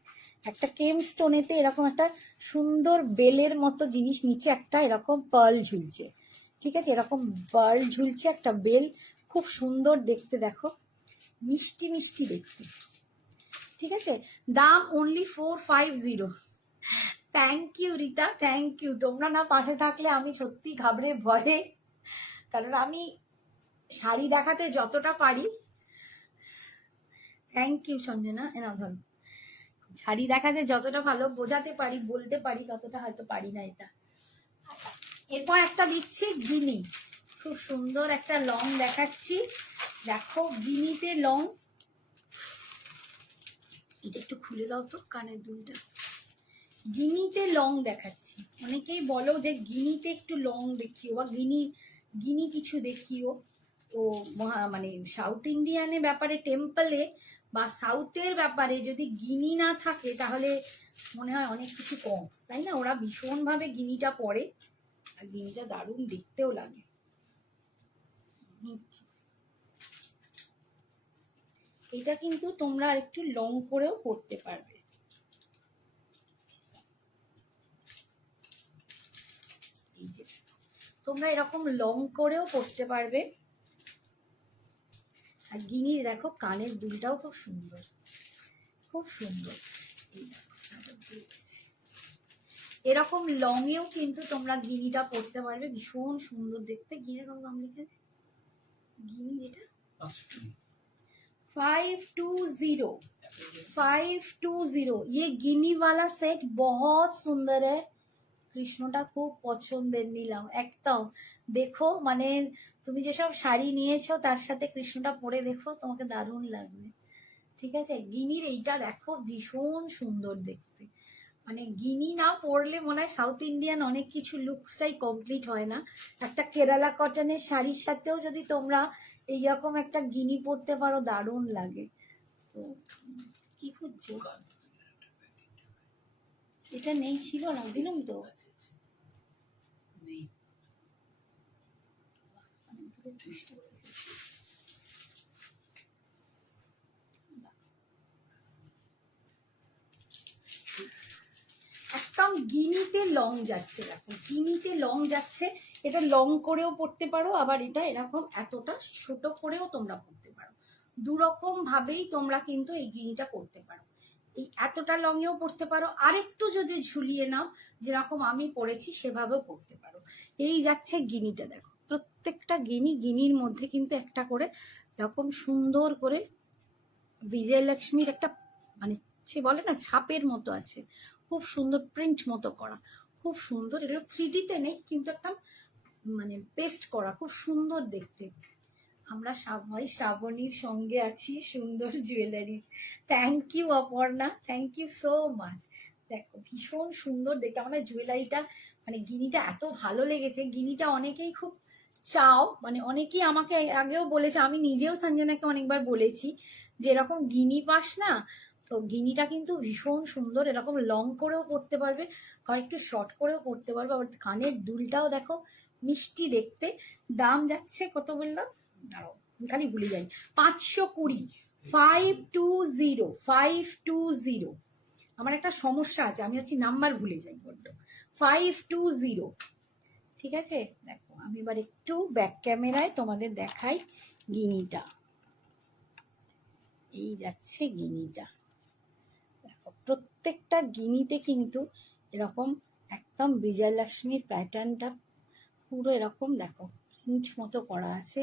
একটা কেম স্টোনেতে এরকম একটা সুন্দর বেলের মতো জিনিস, নিচে একটা এরকম পার্ল ঝুলছে, ঠিক আছে, এরকম পার্ল ঝুলছে, একটা বেল, খুব সুন্দর দেখতে, দেখো মিষ্টি মিষ্টি দেখতে, ঠিক আছে। দাম only 450। Thank you Rita, thank you, তোমরা না পাশে থাকলে আমি সত্যি ঘাবড়ে ভয়ে, কারণ আমি শাড়ি দেখাতে যতটা পারি, থ্যাংক ইউ সঞ্জনা, এনা ধরো, শাড়ি দেখাতে যতটা ভালো বোঝাতে পারি বলতে পারি ততটা হয়তো পারি না এটা। এরপর একটা দিচ্ছি গিনি, খুব সুন্দর একটা লং দেখাচ্ছি, দেখো গিনিতে লং, এটা একটু খুলে দাও তো কানের দুলটা, গিনিতে লং দেখাচ্ছি। অনেকেই বলো যে গিনিতে একটু লং দেখিও, বা গিনি কিছু দেখিও, তো মানে সাউথ ইন্ডিয়ানের ব্যাপারে টেম্পলে বা সাউথের ব্যাপারে যদি গিনি না থাকে তাহলে মনে হয় অনেক কিছু কম, তাই না? ওরা ভীষণভাবে গিনিটা পরে, আর গিনিটা দারুণ দেখতেও লাগে। এটা কিন্তু তোমরা একটু লং করেও পরতে পারবে, এই যে তোমরা এরকম লং করেও পরতে পারবে। আর গিনির দেখো কানের দুলটাও খুব সুন্দর, খুব সুন্দর, এরকম লং এও কিন্তু তোমরা গিনিটা পরতে পারবে, ভীষণ সুন্দর দেখতে। গিনির কত দাম লিখে, গিনি এটা 520, 520। ये गिनी वाला सेट बहुत सुंदर है, কৃষ্ণটা খুব পছন্দের, নিলাম একদম। দেখো মানে তুমি যেসব শাড়ি নিয়েছো তার সাথে কৃষ্ণটা পরে দেখো, তোমাকে দারুণ লাগবে, ঠিক আছে। গিনির এইটা দেখো ভীষণ সুন্দর দেখতে, মানে গিনি না পরলে মনে হয় সাউথ ইন্ডিয়ান অনেক কিছু লুকসটাই কমপ্লিট হয় না। একটা কেরালা কটনের শাড়ির সাথেও যদি তোমরা এইরকম একটা গিনি পরতে পারো দারুণ লাগে। তো কি খুঁজছো? এটা নেই, ছিল না, দিলাম তো। আচ্ছা, আচ্ছা। নেই। একদম গিনিতে লং যাচ্ছে, দেখো গিনিতে লং যাচ্ছে। এটা লং করেও পড়তে পারো, আবার এটা এরকম এতটা ছোট করেও তোমরা পড়তে পারো। দুরকম ভাবেই তোমরা কিন্তু এই গিনিটা পড়তে পারো। এই এতটা লংয়েও পড়তে পারো, আরেকটু যদি ঝুলিয়ে নাও যেরকম আমি পড়েছি সেভাবেও পড়তে পারো। এই যাচ্ছে গিনিটা, দেখো প্রত্যেকটা গিনির মধ্যে কিন্তু একটা করে এরকম সুন্দর করে বিজয়লক্ষ্মীর একটা মানে সে বলে না ছাপের মতো আছে, খুব সুন্দর প্রিন্ট মতো করা, খুব সুন্দর। এগুলো 3D-তে নেই কিন্তু একটা মানে পেস্ট করা, খুব সুন্দর দেখতে। আমরা সবাই শ্রাবণীর সঙ্গে আছি সুন্দর jewelleries. Thank you Aparna, thank you so much. দেখো ভীষণ সুন্দর দেখতে আমার জুয়েলারিটা, মানে গিনিটা এত ভালো লেগেছে। গিনিটা অনেকেই খুব চাও, মানে অনেকেই আমাকে আগেও বলেছে, আমি নিজেও সঞ্জনাকে অনেকবার বলেছি যে এরকম গিনি পাস না, তো গিনিটা কিন্তু ভীষণ সুন্দর, এরকম লং করেও পড়তে পারবে, আর একটু শর্ট করেও পড়তে পারবে। আবার কানের দুলটাও দেখো মিষ্টি দেখতে। দাম যাচ্ছে কত বললাম, দাঁড়াও আমি খালি ভুলে যাই, 520, 520, 520। আমার একটা সমস্যা আছে, আমি হচ্ছে নাম্বার ভুলে যাই বড্ড। 520, ঠিক আছে। দেখো আমি এবার একটু ব্যাক ক্যামেরায় তোমাদের দেখাই গিনিটা। এই যাচ্ছে গিনিটা, দেখো প্রত্যেকটা গিনিতে কিন্তু এরকম একদম বিজয়লক্ষ্মীর প্যাটার্নটা পুরো এরকম দেখো ইঞ্চ মতো করা আছে,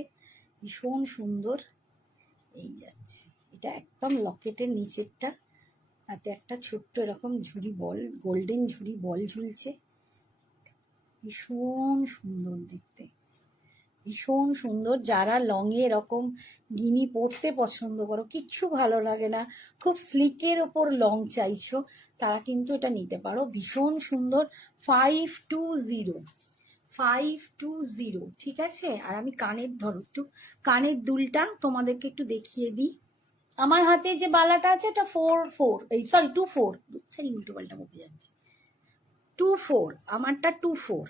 ভীষণ সুন্দর। এই যাচ্ছে, এটা একদম লকেটের নিচেরটা, তাতে একটা ছোট্ট এরকম ঝুড়ি বল, গোল্ডেন ঝুড়ি বল ঝুলছে, ভীষণ সুন্দর দেখতে, ভীষণ সুন্দর। যারা লংয়ে এরকম গিনি পরতে পছন্দ করো, কিচ্ছু ভালো লাগে না, খুব স্লিকের ওপর লং চাইছো, তারা কিন্তু এটা নিতে পারো, ভীষণ সুন্দর। 520, 520, ঠিক আছে। আর আমি কানের, ধরো একটু কানের দুলটা তোমাদেরকে একটু দেখিয়ে দিই। আমার হাতে যে বালাটা আছে ওটা 4-4, এই সরি 2-4, সরি উল্টো পাল্টা বকে যাচ্ছে, 2-4, আমারটা 2-4,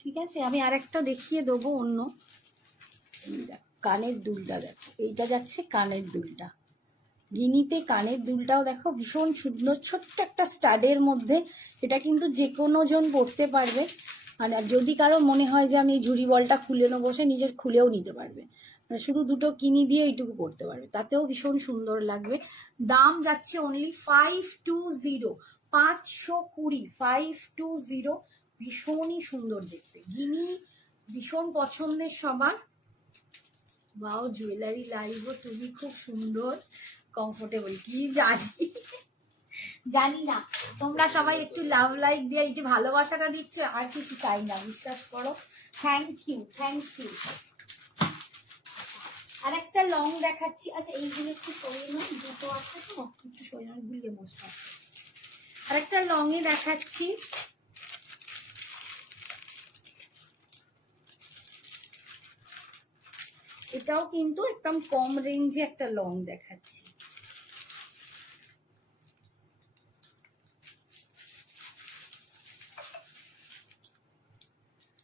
ঠিক আছে। আমি আর একটা দেখিয়ে দেবো অন্য। এই দেখো কানের দুলটা, দেখো এইটা যাচ্ছে কানের দুলটা, গিনিতে কানের দুলটাও দেখো ভীষণ সুন্দর, ছোট্ট একটা স্টাডের মধ্যে। এটা কিন্তু যে কোনো জন পরতে পারবে, মানে যদি কারো মনে হয় যে আমি এই ঝুড়ি বলটা খুলে নেবো, বসে নিজের খুলেও নিতে পারবে, মানে শুধু দুটো কিনি দিয়ে এইটুকু পরতে পারবে, তাতেও ভীষণ সুন্দর লাগবে। দাম যাচ্ছে অনলি 520, 520, 520, ভীষণই সুন্দর দেখতে গিনি, ভীষণ পছন্দের সবার। বাও জুয়েলারি লাইভও তুমি খুব সুন্দর, কমফোর্টেবল, কি জানি জানি না। তোমরা সবাই একটু লাভ লাইক দিয়ে এই যে ভালোবাসাটা দিচ্ছ, আর কিছু চাই না, বিশ্বাস করো। Thank you, thank you. আর একটা লং দেখাচ্ছি, আচ্ছা এইগুলো একটু সরিয়ে নাও, দুটো আছে তো একটু সরিয়ে নাও, ভুলে বসতে। আর একটা লংয়ে দেখাচ্ছি, এটাও কিন্তু একদম কম রেঞ্জে একটা লং দেখাচ্ছি।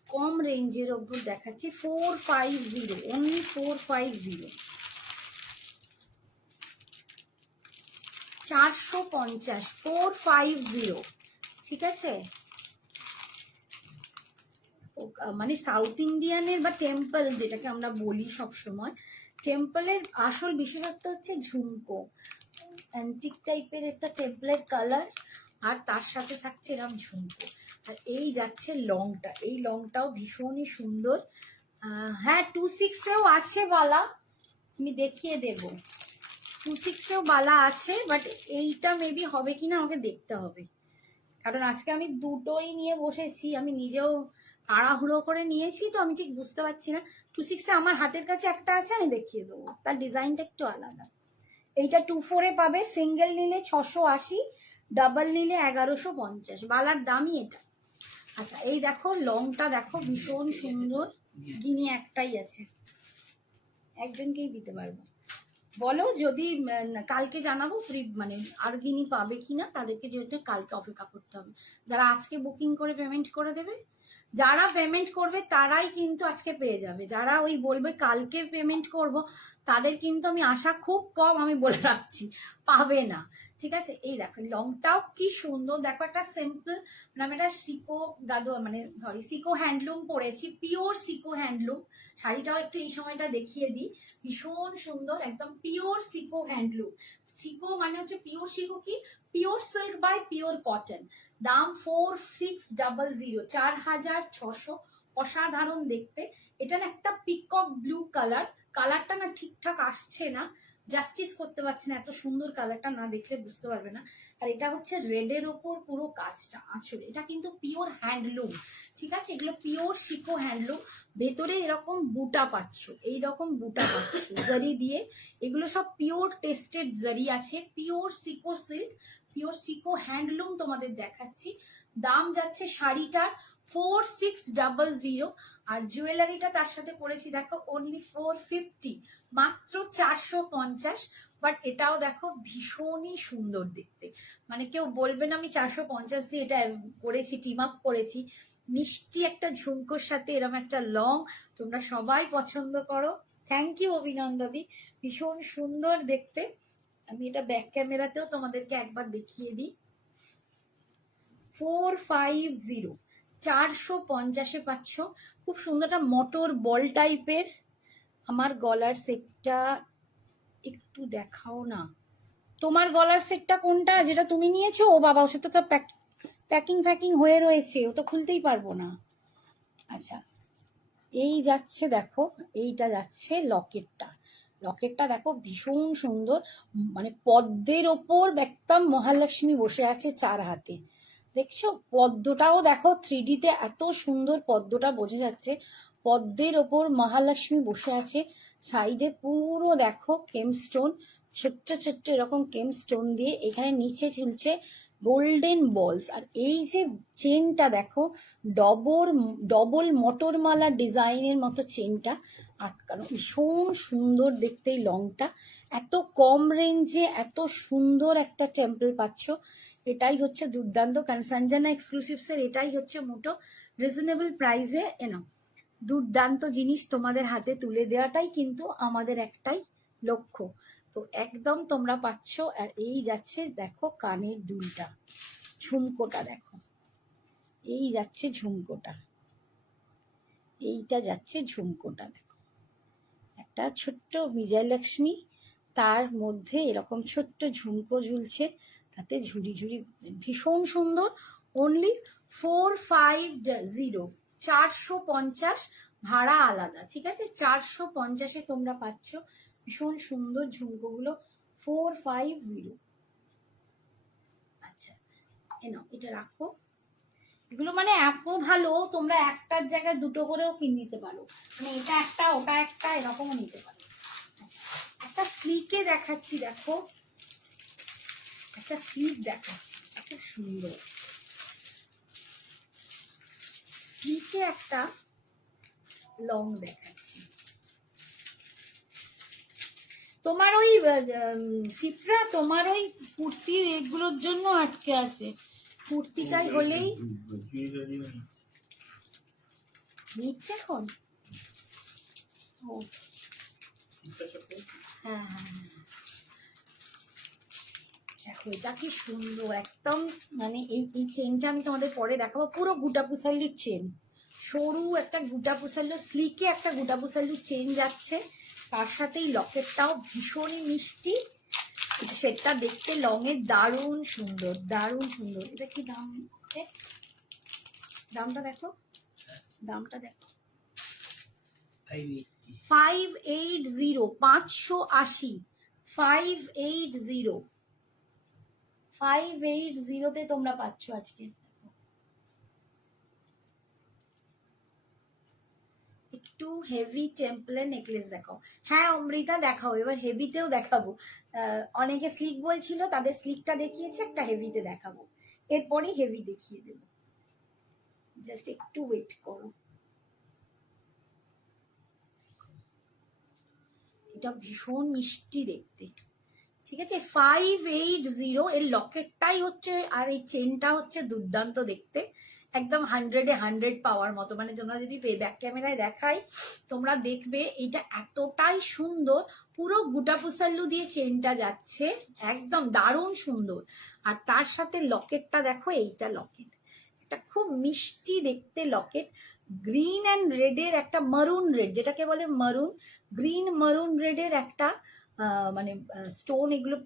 কম রেঞ্জের ওপর দেখাচ্ছি, 450, অনলি 450, 450, 450, ঠিক আছে। মানে সাউথ ইন্ডিয়ানের বা টেম্পল যেটাকে আমরা বলি সব সময়, টেম্পলের আসল বিশেষত্ব হচ্ছে ঝুমকো, অ্যান্টিক টাইপের একটা টেম্পলের কালার, আর তার সাথে থাকছে এরকম ঝুমকো। আর এই যাচ্ছে লংটা, এই লংটাও ভীষণই সুন্দর। হ্যাঁ 26-এও আছে বালা, আমি দেখিয়ে দেব, 26-এও বালা আছে, বাট এইটা মেবি হবে কিনা আমাকে দেখতে হবে, কারণ আজকে আমি দুটোই নিয়ে বসেছি, আমি নিজেও তাড়াহুড়ো করে নিয়েছি, তো আমি ঠিক বুঝতে পারছি না। 26-এ আমার হাতের কাছে একটা আছে, আমি দেখিয়ে দেবো, তার ডিজাইনটা একটু আলাদা। এইটা 24-এ পাবে, সিঙ্গেল নিলে 680, ডাবল নিলে 1150, বালার দামই এটা। আচ্ছা এই দেখো লংটা দেখো ভীষণ সুন্দর, গিনি একটাই আছে, একজনকেই দিতে পারবো। বলো যদি কালকে জানাবো ফ্রি মানে আর্গিনি পাবে কিনা, তাদেরকে যেহেতু কালকে অপেক্ষা করতে হবে। যারা আজকে বুকিং করে পেমেন্ট করে দেবে, যারা পেমেন্ট করবে তারাই কিন্তু আজকে পেয়ে যাবে। যারা ওই বলবে কালকে পেমেন্ট করব, তাদের কিন্তু আমি আশা খুব কম, আমি বলে রাখছি, পাবে না। ঠিক আছে, এই দেখো লংটাও কি সুন্দর, দেখো একটা সিম্পল মানে আমি একটা সিকো দাদু মানে সরি সিকো হ্যান্ডলুম পরেছি, পিওর সিকো হ্যান্ডলুম। শাড়িটাও একটু এই সময়টা দেখিয়ে দিই, ভীষণ সুন্দর, একদম পিওর সিকো হ্যান্ডলুম। সিকো মানে হচ্ছে পিওর সিকো কি, pure silk by pure cotton. দাম 4600, 4600। অসাধারণ দেখতে। এটা না একটা পিকক ব্লু কালার, কালারটা না ঠিকঠাক আসছে না, জাস্টিস করতে পারছি না, এত সুন্দর কালারটা না দেখলে বুঝতে পারবে না। আর এটা হচ্ছে রেডের ওপর পুরো কাজটা আঁচড়ে, এটা কিন্তু পিওর হ্যান্ডলুম। ঠিক আছে, এগুলো পিওর সিকো হ্যান্ডলুম। ভেতরে এরকম বুটা পাচ্ছ, এইরকম বুটা পাচ্ছ জারি দিয়ে, এগুলো সব পিওর টেস্টেড জারি আছে, পিওর সিকো সিল্ক, পিওর সিকো হ্যান্ডলুম তোমাদের দেখাচ্ছি। দাম যাচ্ছে শাড়িটার 4600, আর জুয়েলারিটা তার সাথে পরেছি দেখো অনলি 450, মাত্র 450। বাট এটাও দেখো ভীষণই সুন্দর দেখতে, মানে কেউ বলবে না আমি 450 দিয়ে এটা করেছি, টিম আপ করেছি। মিষ্টি একটা ঝুমকোর সাথে এরকম একটা লং, তোমরা সবাই পছন্দ করো। থ্যাংক ইউ অভিনন্দাদি, ভীষণ সুন্দর দেখতে। আমি এটা ব্যাক ক্যামেরাতেও তোমাদেরকে একবার দেখিয়ে দিই। 450, 450-এ পাচ্ছ। খুব সুন্দর একটা মটর বল টাইপের। আমার গলার সেটটা একটু দেখাও না, তোমার গলার সেটটা কোনটা যেটা তুমি নিয়েছো? ও বাবা, ওর সাথে তো প্যাকিং ফ্যাকিং হয়ে রয়েছে, ও তো খুলতেই পারবো না। আচ্ছা, এই যাচ্ছে দেখো, এইটা যাচ্ছে লকেটটা। লকেটটা দেখো ভীষণ সুন্দর, মানে পদ্মের ওপর একদম মহালক্ষ্মী বসে আছে 4 হাতে। দেখছো পদ্মটাও দেখো 3D-তে এত সুন্দর পদ্মটা বোঝা যাচ্ছে, পদ্মের ওপর মহালক্ষ্মী বসে আছে। সাইডে পুরো দেখো কেমস্টোন, ছোট্ট ছোট্ট এরকম কেমস্টোন দিয়ে, এখানে নিচে ঝুলছে গোল্ডেন বলস। আর এই যে চেনটা দেখো, ডবল মটরমালা ডিজাইনের মতো চেনটা আটকানো, ভীষণ সুন্দর দেখতে এই লংটা। এত কম রেঞ্জে এত সুন্দর একটা টেম্পল পাচ্ছ, এটাই হচ্ছে দুর্দান্ত। কারণ সঞ্জনা এক্সক্লুসিভসের এটাই হচ্ছে মোটো রিজনেবল প্রাইসে এনো দুর্দান্ত জিনিস তোমাদের হাতে তুলে দেওয়াটাই কিন্তু আমাদের একটাই লক্ষ্য। তো একদম তোমরা পাচ্ছ। আর এই যাচ্ছে দেখো কানের দুলটা, ঝুমকোটা দেখো, এই যাচ্ছে ঝুমকোটা, এইটা যাচ্ছে ঝুমকোটা দেখো, একটা ছোট্ট বিজয়লক্ষ্মী, তার মধ্যে এরকম ছোট্ট ঝুমকো ঝুলছে, তাতে ঝুড়ি ঝুড়ি, ভীষণ সুন্দর। অনলি 450, 450, ভাড়া আলাদা। ঠিক আছে, 450-এ তোমরা পাচ্ছ ভীষণ সুন্দর ঝুমকোগুলো, 450। আচ্ছা, এনাও এটা রাখো। এগুলো মানে এত ভালো, তোমরা একটার জায়গায় দুটো করেও কিনে নিতে পারো, মানে এটা একটা ওটা একটা এরকমও নিতে পারো। আচ্ছা, একটা স্লিকে দেখাচ্ছি দেখো, একটা স্লিক দেখাচ্ছি খুব সুন্দর, স্লিকে একটা লং দেখাচ্ছি। তোমার ওই সিপ্রা, তোমার ওই কুর্তির এগুলোর জন্য আটকে আছে, কুর্তি চাই হলেই নিচ্ছে এখন। ও হ্যাঁ হ্যাঁ হ্যাঁ, দেখো এটা কি সুন্দর একদম, মানে এই চেনটা আমি তোমাদের পরে দেখাবো, পুরো গুটা পুসাল্লুর চেন, সরু একটা গুটা পুসাল্লু, স্লিকে একটা গুটা পুসাল্লুর চেন যাচ্ছে, তার সাথে এই লকেটটাও ভীষণই মিষ্টি। সেটটা দেখতে লংয়ের দারুণ সুন্দর, দারুণ সুন্দর। এটা কি দাম, দামটা দেখো, দামটা দেখো 580, 580, 580, 580-তে তোমরা পাচ্ছ আজকে। একটু হেভি টেম্পলের নেকলেস দেখাও। হ্যাঁ অমৃতা দেখাও, এবার হেভিতেও দেখাবো। অনেকে স্লিক বলছিল, তাদের স্লিকটা দেখিয়েছে, একটা হেভিতে দেখাবো, এরপরই হেভি দেখিয়ে দেবো, জাস্ট একটু ওয়েট করো। এটা এটা ভীষণ মিষ্টি দেখতে, ঠিক আছে। 580 এর লকেটটাই হচ্ছে, আর এই চেনটা হচ্ছে দুর্দান্ত দেখতে, একদম 100 পাওয়ার মতো। মানে তোমরা যদি ব্যাক ক্যামেরায় দেখাই তোমরা দেখবে এটা এতটাই সুন্দর, পুরো গুটাপুসাল্লু দিয়ে চেনটা যাচ্ছে, একদম দারুণ সুন্দর। আর তার সাথে লকেটটা দেখো, এইটা লকেট, একটা খুব মিষ্টি দেখতে লকেট, গ্রিন অ্যান্ড রেডের একটা মারুন রেড, যেটাকে বলে মারুন, গ্রিন মারুন রেডের একটা মানে স্টোন এগুলো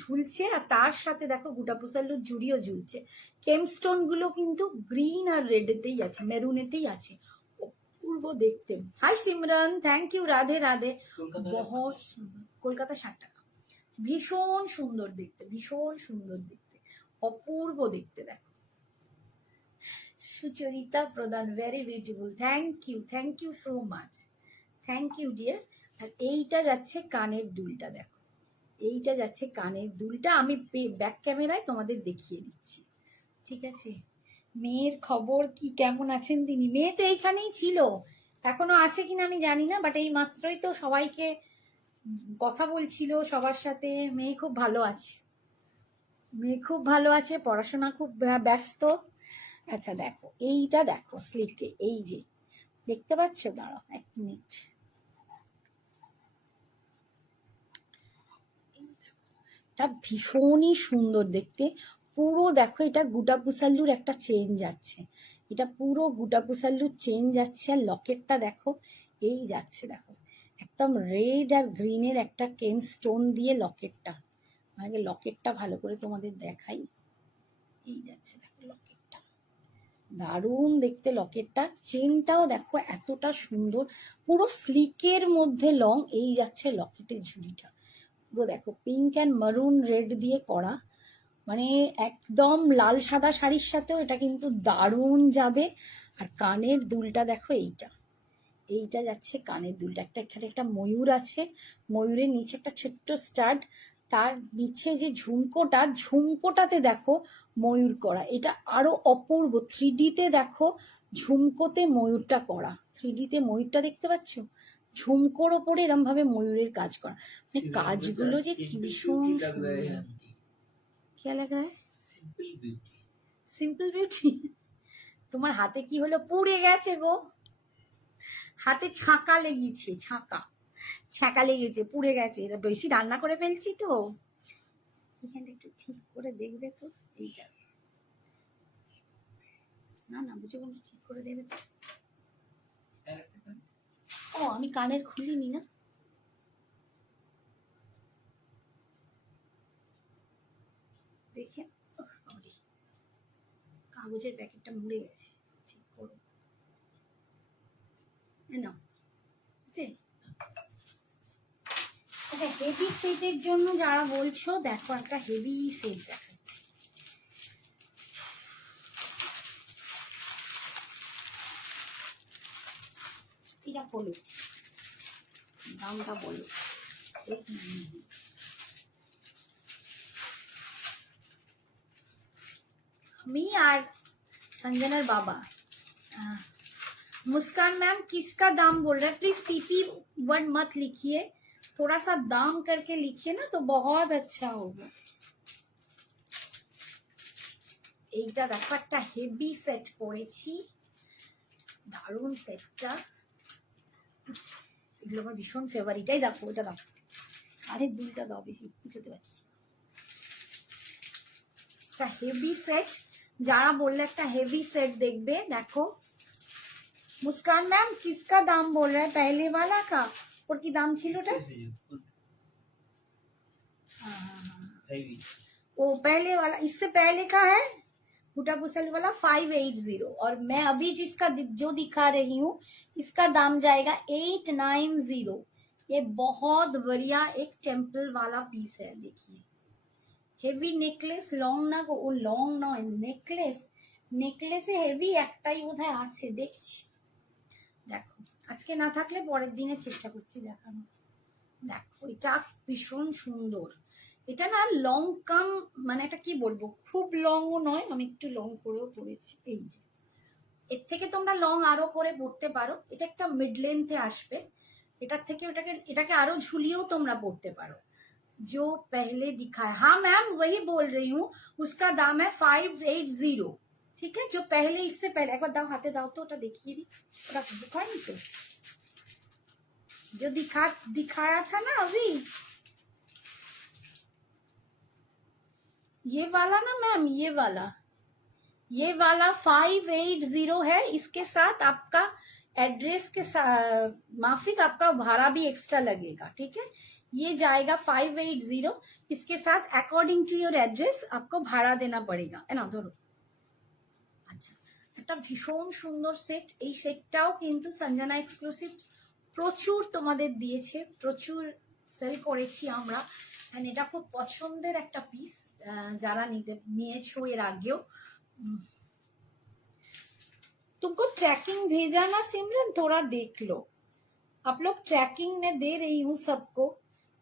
ঝুলছে। আর তার সাথে দেখো গুটাপুসাল্লুর জুড়িও ঝুলছে। কেম স্টোন গুলো কিন্তু গ্রিন আর রেডেতেই আছে, মেরুনেতেই আছে, অপূর্ব দেখতে। Hi Simran, thank you, Radhe Radhe. বহুত সুন্দর, কলকাতা 60 টাকা। ভীষণ সুন্দর দেখতে, ভীষণ সুন্দর দেখতে, অপূর্ব দেখতে। দেখো Sucharita Pradhan, very beautiful, thank you so much, thank you dear. আর এইটা যাচ্ছে কানের দুলটা, দেখো এইটা যাচ্ছে কানের দুলটা, আমি ব্যাক ক্যামেরায় তোমাদের দেখিয়ে দিচ্ছি, ঠিক আছে। মেয়ের খবর কি, কেমন আছেন তিনি? মেয়ে তো এইখানেই ছিল, এখনো আছে কিনা আমি জানি না, বাট এই মাত্রই তো সবাইকে কথা বলছিল সবার সাথে। মেয়ে খুব ভালো আছে, মেয়ে খুব ভালো আছে, পড়াশোনা খুব ব্যস্ত। আচ্ছা দেখো এইটা, দেখো স্লিকে, এই যে দেখতে পাচ্ছ, দাঁড়াও 1 মিনিট, এটা ভীষণই সুন্দর দেখতে। পুরো দেখো এটা গুটাপুসাল্লুর একটা চেন যাচ্ছে, এটা পুরো গুটাপুসাল্লুর চেন যাচ্ছে। আর লকেটটা দেখো, এই যাচ্ছে, দেখো একদম রেড আর গ্রিনের একটা কেন স্টোন দিয়ে লকেটটা। আগে লকেটটা ভালো করে তোমাদের দেখাই, এই যাচ্ছে দেখো লকেটটা, দারুণ দেখতে লকেটটা। চেনটাও দেখো এতটা সুন্দর, পুরো স্লিকের মধ্যে লং, এই যাচ্ছে লকেটের ঝুড়িটা, পুরো দেখো পিঙ্ক অ্যান্ড মারুন রেড দিয়ে করা, মানে একদম লাল সাদা শাড়ির সাথেও এটা কিন্তু দারুণ যাবে। আর কানের দুলটা দেখো, এইটা এইটা যাচ্ছে কানের দুলটা, এখানে একটা ময়ূর আছে, ময়ূরের নিচে একটা ছোট্ট স্টাড, তার নিচে যে ঝুমকোটাতে দেখো ময়ূর করা, এটা আরো অপূর্ব। 3Dতে দেখো ঝুমকোতে ময়ূরটা করা, 3Dতে ময়ূরটা দেখতে পাচ্ছ, ঝুমকোর ওপরে এরম ভাবে ময়ূরের কাজ করা, মানে কাজগুলো যে কি ভীষণ সুন্দর। क्या लग रहा है? Simple beauty. তোমার হাতে কি হলো? পুড়ে গেছে গো, হাতে ছাঁকা লেগেছে, ছাঁকা লেগেছে, পুড়ে গেছে, এটা বেশি রান্না করে ফেলছি তো। এখানটা একটু ঠিক করে দেখবে তো, এইটা না না বুঝে বলছি, ঠিক করে দেবে তো। ও আমি কানের খুলিনি না, দেখে কাগজের প্যাকেটটা মুড়ে গেছে, ঠিক করো না, বুঝছে। আচ্ছা হেভি সেটের জন্য যারা বলছো, দেখো একটা হেভি সেট দেখাচ্ছি। এটা বলো, দামটা বলো। আমি আর संजनार बाबा। मुस्कान मैम किसका दाम बोल रहे हैं? प्लीज पीपी वर्ड मत लिखिए, थोड़ा सा दाम करके लिखिए ना, तो बहुत अच्छा होगा। এইটা দেখো একটা হেভি সেট পরেছি, দারুণ সেটটা, এগুলো আমার ভীষণ ফেভারিট। এই দেখো এটা দেখো, আরে দুইটা দাও, বেশি বুঝতে পারছি। একটা হেভি সেট, যারা বললে একটা হেভি সেট দেখবে, দেখো। मुस्कान मैम किसका दाम बोल रहे हैं? पहले वाला का, और की दाम छिलोटा? वो पहले वाला, इससे पहले का है गुटापुसल वाला 580, और मैं अभी जिसका जो दिखा रही हूँ इसका दाम जाएगा 890। ये बहुत बढ़िया एक टेम्पल वाला पीस है, देखिए হেভি নেকলেস, লং না গো, ও লং নয়, নেকলেসে হেভি একটাই বোধহয় আছে, দেখছি। দেখো আজকে না থাকলে পরের দিনে চেষ্টা করছি দেখানো। দেখো এটা ভীষণ সুন্দর, এটা না লং কাম, মানে এটা কি বলবো, খুব লংও নয়, আমি একটু লং করেও পরেছি। এই যে এর থেকে তোমরা লং আরো করে পড়তে পারো, এটা একটা মিড লেন্থে আসবে, এটার থেকে এটাকে আরো ঝুলিয়েও তোমরা পড়তে পারো। जो पहले दिखाया, हाँ मैम वही बोल रही हूँ, उसका दाम है 580। ठीक है, जो पहले इससे पहले एक बार दाओ, हाथे दाओ तो ওটা দেখিয়ে दी, ওটা दिखाई तो जो दिखाया था ना अभी, ये वाला ना मैम, ये वाला 580 है। इसके साथ आपका एड्रेस के माफिक आपका भाड़ा भी एक्स्ट्रा लगेगा। ठीक है, ये जाएगा 580। इसके साथ अकॉर्डिंग टू योर एड्रेस आपको भाड़ा देना पड़ेगा, है ना। ধরো আচ্ছা, একটা ভীষণ সুন্দর সেট। এই সেটটাও কিন্তু সঞ্জনা এক্সক্লুসিভ প্রচুর তোমাদের দিয়েছে, প্রচুর সেল করেছি আমরা। এন্ড এটা খুব পছন্দের একটা পিস, যারা নিয়েছো এর আগেও। तुमको ट्रैकिंग भेजा ना सिमरन, थोड़ा देख लो। आप लोग ट्रैकिंग में दे रही हूँ सबको।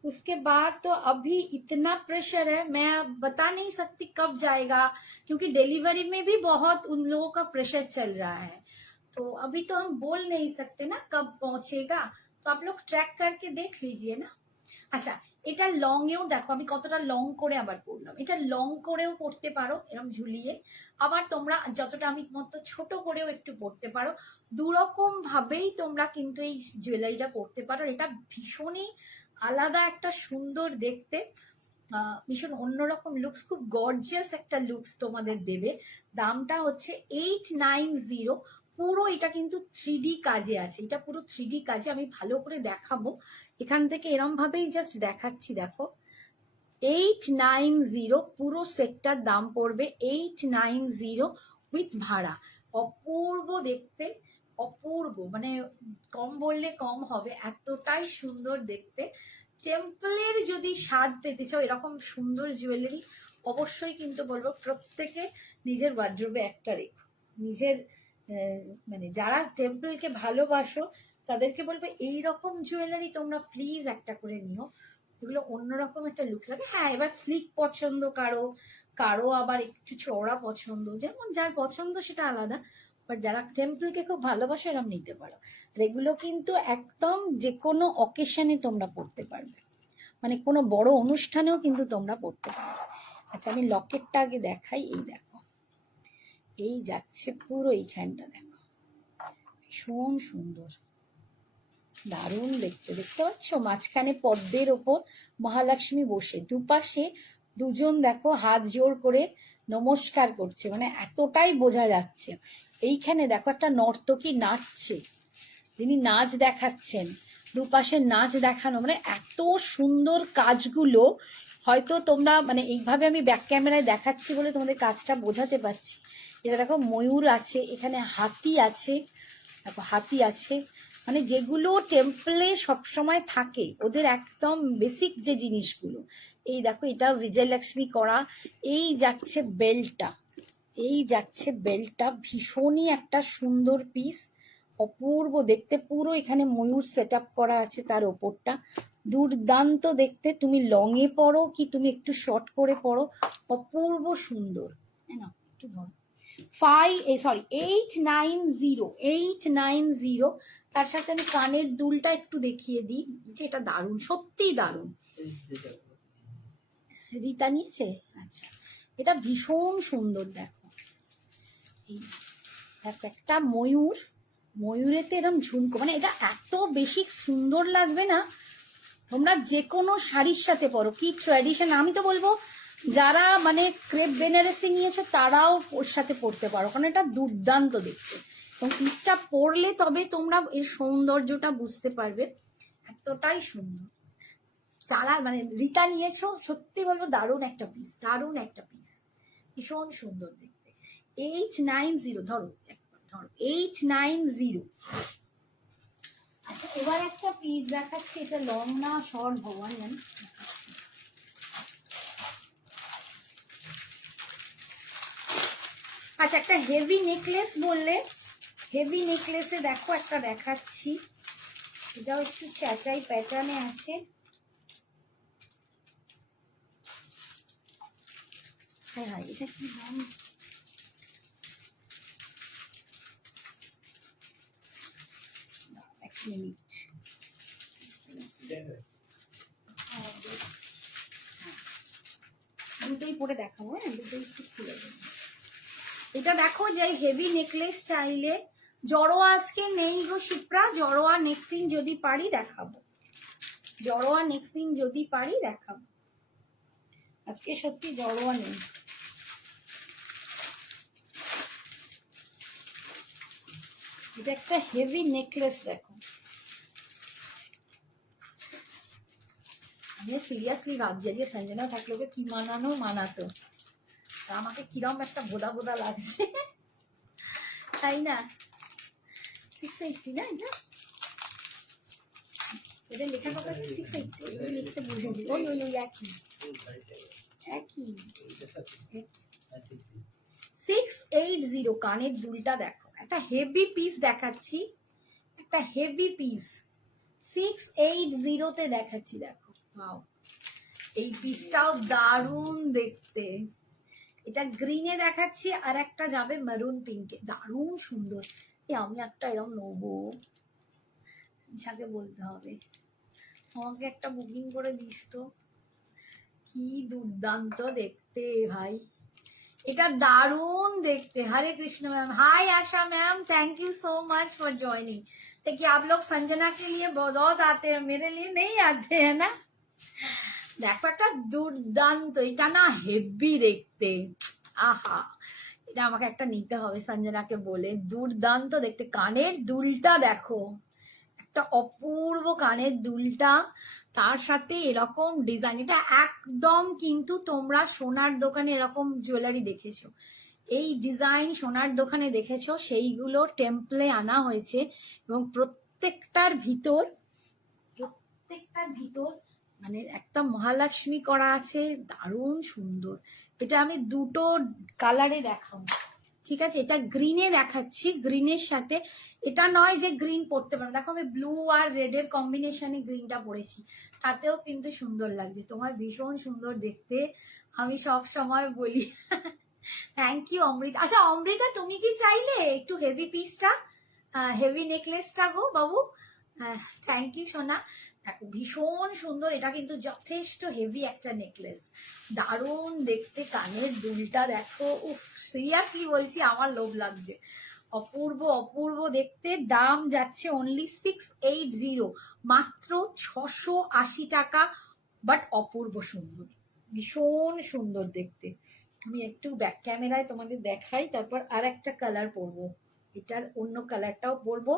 उसके बाद तो अभी इतना प्रेशर है, मैं बता नहीं सकती कब जाएगा, क्योंकि डिलीवरी में भी बहुत उन लोगों का प्रेशर चल रहा है। तो अभी तो हम बोल नहीं सकते ना कब पहुंचेगा, तो आप लोग ट्रैक करके देख लीजिए ना। আচ্ছা, এটা লং এও দেখো আমি কতটা লং করে আবার পরলাম। এটা লং করেও পরতে পারো এরকম ঝুলিয়ে, আবার তোমরা যতটা আমি মতো ছোট করেও একটু পরতে পারো। দুরকম ভাবেই তোমরা কিন্তু এই জুয়েলারিটা পরতে পারো। এটা ভীষণই আলাদা একটা সুন্দর দেখতে, ভীষণ অন্যরকম লুকস, খুব গর্জিয়াস একটা লুকস তোমাদের দেবে। দামটা হচ্ছে 890। পুরো এটা কিন্তু 3D কাজে আছে, এটা পুরো 3D কাজে। আমি ভালো করে দেখাবো এখান থেকে, এরম ভাবেই জাস্ট দেখাচ্ছি। দেখো 890 পুরো সেটটার দাম পড়বে 890 উইথ ভাড়া। অপূর্ব দেখতে, অপূর্ব, মানে কম বললে কম হবে, এতটাই সুন্দর দেখতে। টেম্পলের যদি স্বাদ পেতে চাও এরকম সুন্দর জুয়েলারি, অবশ্যই কিন্তু বলবো প্রত্যেকে নিজের ওয়ার্ড্রোবে একটা রেখো। নিজের মানে যারা টেম্পলকে ভালোবাসো তাদেরকে বলবো এইরকম জুয়েলারি তোমরা প্লিজ একটা করে নিও, এগুলো অন্যরকম একটা লুক লাগে। হ্যাঁ, এবার স্লিক পছন্দ কারো, কারো আবার একটু চওড়া পছন্দ, যেমন যার পছন্দ সেটা আলাদা। বাট যারা টেম্পলকে খুব ভালোবাসো এরকম নিতে পারো। আর এগুলো কিন্তু একদম যে কোনো অকেশনে তোমরা পড়তে পারবে, মানে কোনো বড় অনুষ্ঠানেও কিন্তু তোমরা পড়তে পারবে। আচ্ছা, আমি লকেটটা আগে দেখাই। এই দেখো, এই যাচ্ছে পুরো এইখানটা, দেখো ভীষণ সুন্দর, দারুণ দেখতে। দেখতে পাচ্ছ মাঝখানে পদ্মের ওপর মহালক্ষ্মী বসে, দুপাশে দুজন দেখো হাত জোড় করে নমস্কার করছে, মানে এতটাই বোঝা যাচ্ছে। এইখানে দেখো একটা নর্তকী নাচছে, যিনি নাচ দেখাচ্ছেন, দুপাশে নাচ দেখানো, মানে এত সুন্দর কাজগুলো। হয়তো তোমরা মানে এইভাবে আমি ব্যাক ক্যামেরায় দেখাচ্ছি বলে তোমাদের কাজটা বোঝাতে পারছি। এটা দেখো ময়ূর আছে, এখানে হাতি আছে, দেখো হাতি আছে, মানে যেগুলো টেম্পলে সবসময় থাকে ওদের একদম বেসিক যে জিনিসগুলো। এই দেখো এটা বিজয়লক্ষ্মী করা। এই যাচ্ছে বেল্টটা, এই যাচ্ছে বেল্টটা, ভীষণই একটা সুন্দর পিস, অপূর্ব দেখতে। পুরো এখানে ময়ূর সেট আপ করা আছে তার ওপরটা, দুর্দান্ত দেখতে। তুমি লং এ পরো কি তুমি একটু শর্ট করে পরো, অপূর্ব সুন্দর। না একটু ধরো 890। তার সাথে আমি কানের দুলটা একটু দেখিয়ে দিই, যেটা দারুণ, সত্যিই দারুণ। রীতা নিয়েছে, আচ্ছা এটা ভীষণ সুন্দর। দেখো এই দেখো একটা ময়ূর, ময়ূরেতে এরকম ঝুমকো, মানে এটা এত বেশি সুন্দর লাগবে না, তোমরা যে কোনো শাড়ির সাথে পরো। কি ট্র্যাডিশন, আমি তো বলবো যারা মানে ক্রেপ বেনারসি নিয়েছো তারাও ওর সাথে পরতে পারো, কারণ এটা দুর্দান্ত দেখতে। এবং পিসটা পরলে তবে তোমরা এর সৌন্দর্যটা বুঝতে পারবে, এতটাই সুন্দর। যারা মানে রীতা নিয়েছো সত্যি বলবো দারুণ একটা পিস, দারুণ একটা পিস, ভীষণ সুন্দর দেখতে। 890, ধরো ধরো 890। আচ্ছা, এবার একটা পিস দেখাচ্ছি, এটা লং না শর্ট ভগবান জানে। আচ্ছা, একটা হেভি নেকলেস বললে, হেভি নেকলেসে দেখো একটা দেখাচ্ছি, এটাও একটু চ্যাটাই প্যাটার্নে আছে। হ্যাঁ হ্যাঁ, এটা কি দাম, এক মিনিট, ঠিকঠাক আছে। দুটোই পরে দেখাবো, হ্যাঁ দুটোই একটু খুলে দেবো। এটা দেখো যে হেভি নেকলেস চাইলে জড়োয়া আজকে নেই গো শিপ্রা, জড়োয়া নেক্সট দিন যদি পারি দেখাবো, জড়োয়া নেক্সট দিন যদি পারি দেখাবো, আজকে সত্যি জড়োয়া নেই। এটা একটা হেভি নেকলেস দেখো, আমি সিরিয়াসলি ভাবছি যে সঞ্জনা থাকলে ওকে কি মানাতো, তা আমাকে কিরম একটা বোদা বোদা লাগছে, তাই না? 680 না এটা, এটা লেখা কথা 680, লিখতে বুঝে দিই, ওই ওই ওই একই একই। 680 কানের দুলটা দেখো, একটা হেভি পিস দেখাচ্ছি, একটা হেভি পিস 680 তে দেখাচ্ছি, দেখো ওয়াও, এই পিসটাও দারুণ দেখতে। এটা গ্রিনে দেখাচ্ছি আর একটা যাবে মেরুন পিঙ্কে, দারুণ সুন্দর। আমি একটা এরকম নেবো, ইশাকে বলতে হবে আমাকে একটা বুকিং করে দিস তো, কি দুর্দান্ত দেখতে ভাই, এটা দারুণ দেখতে। Hare Krishna ma'am, hi Asha ma'am, thank you so much for joining. देखिए आप लोग संजना के लिए बहुत आते हैं, मेरे लिए नहीं आते हैं ना। দেখো একটা দুর্দান্ত, এটা না হেভি দেখতে, আহা এটা আমাকে একটা নিতে হবে সঞ্জনাকে বলে, দুর্দান্ত দেখতে। কানের দুলটা দেখো, একটা অপূর্ব কানের দুলটা, তার সাথে এরকম ডিজাইন, এটা একদম কিন্তু তোমরা সোনার দোকানে এরকম জুয়েলারি দেখেছো, এই ডিজাইন সোনার দোকানে দেখেছো, সেইগুলো টেম্পলে আনা হয়েছে এবং প্রত্যেকটার ভিতর মানে একটা মহালক্ষ্মী করা আছে, দারুণ সুন্দর। এটা আমি দুটো কালারে দেখাবো, ঠিক আছে? এটা গ্রিনে দেখাচ্ছি, গ্রিনের সাথে এটা নয় যে গ্রিন পরতে পারো, দেখো আমি ব্লু আর রেডের কম্বিনেশনে গ্রিনটা পরেছি, তাতেও কিন্তু সুন্দর লাগছে, তোমার ভীষণ সুন্দর দেখতে, আমি সব সময় বলি। Thank you Amrita. আচ্ছা অমৃতা তুমি কি চাইলে একটু হেভি পিসটা, heavy নেকলেসটা go Babu? Thank you সোনা। দেখো ভীষণ সুন্দর, এটা কিন্তু যথেষ্ট হেভি একটা নেকলেস, দারুণ দেখতে। কানের দুলটা দেখো, উফ সিরিয়াসলি বলছি আমার লোভ লাগছে, অপূর্ব অপূর্ব দেখতে। দাম যাচ্ছে অনলি 680, মাত্র 680 টাকা, বাট অপূর্ব সুন্দর, ভীষণ সুন্দর দেখতে। আমি একটু ব্যাক ক্যামেরায় তোমাদের দেখাই, তারপর আর একটা কালার পরবো, এটার অন্য কালারটাও পরবো,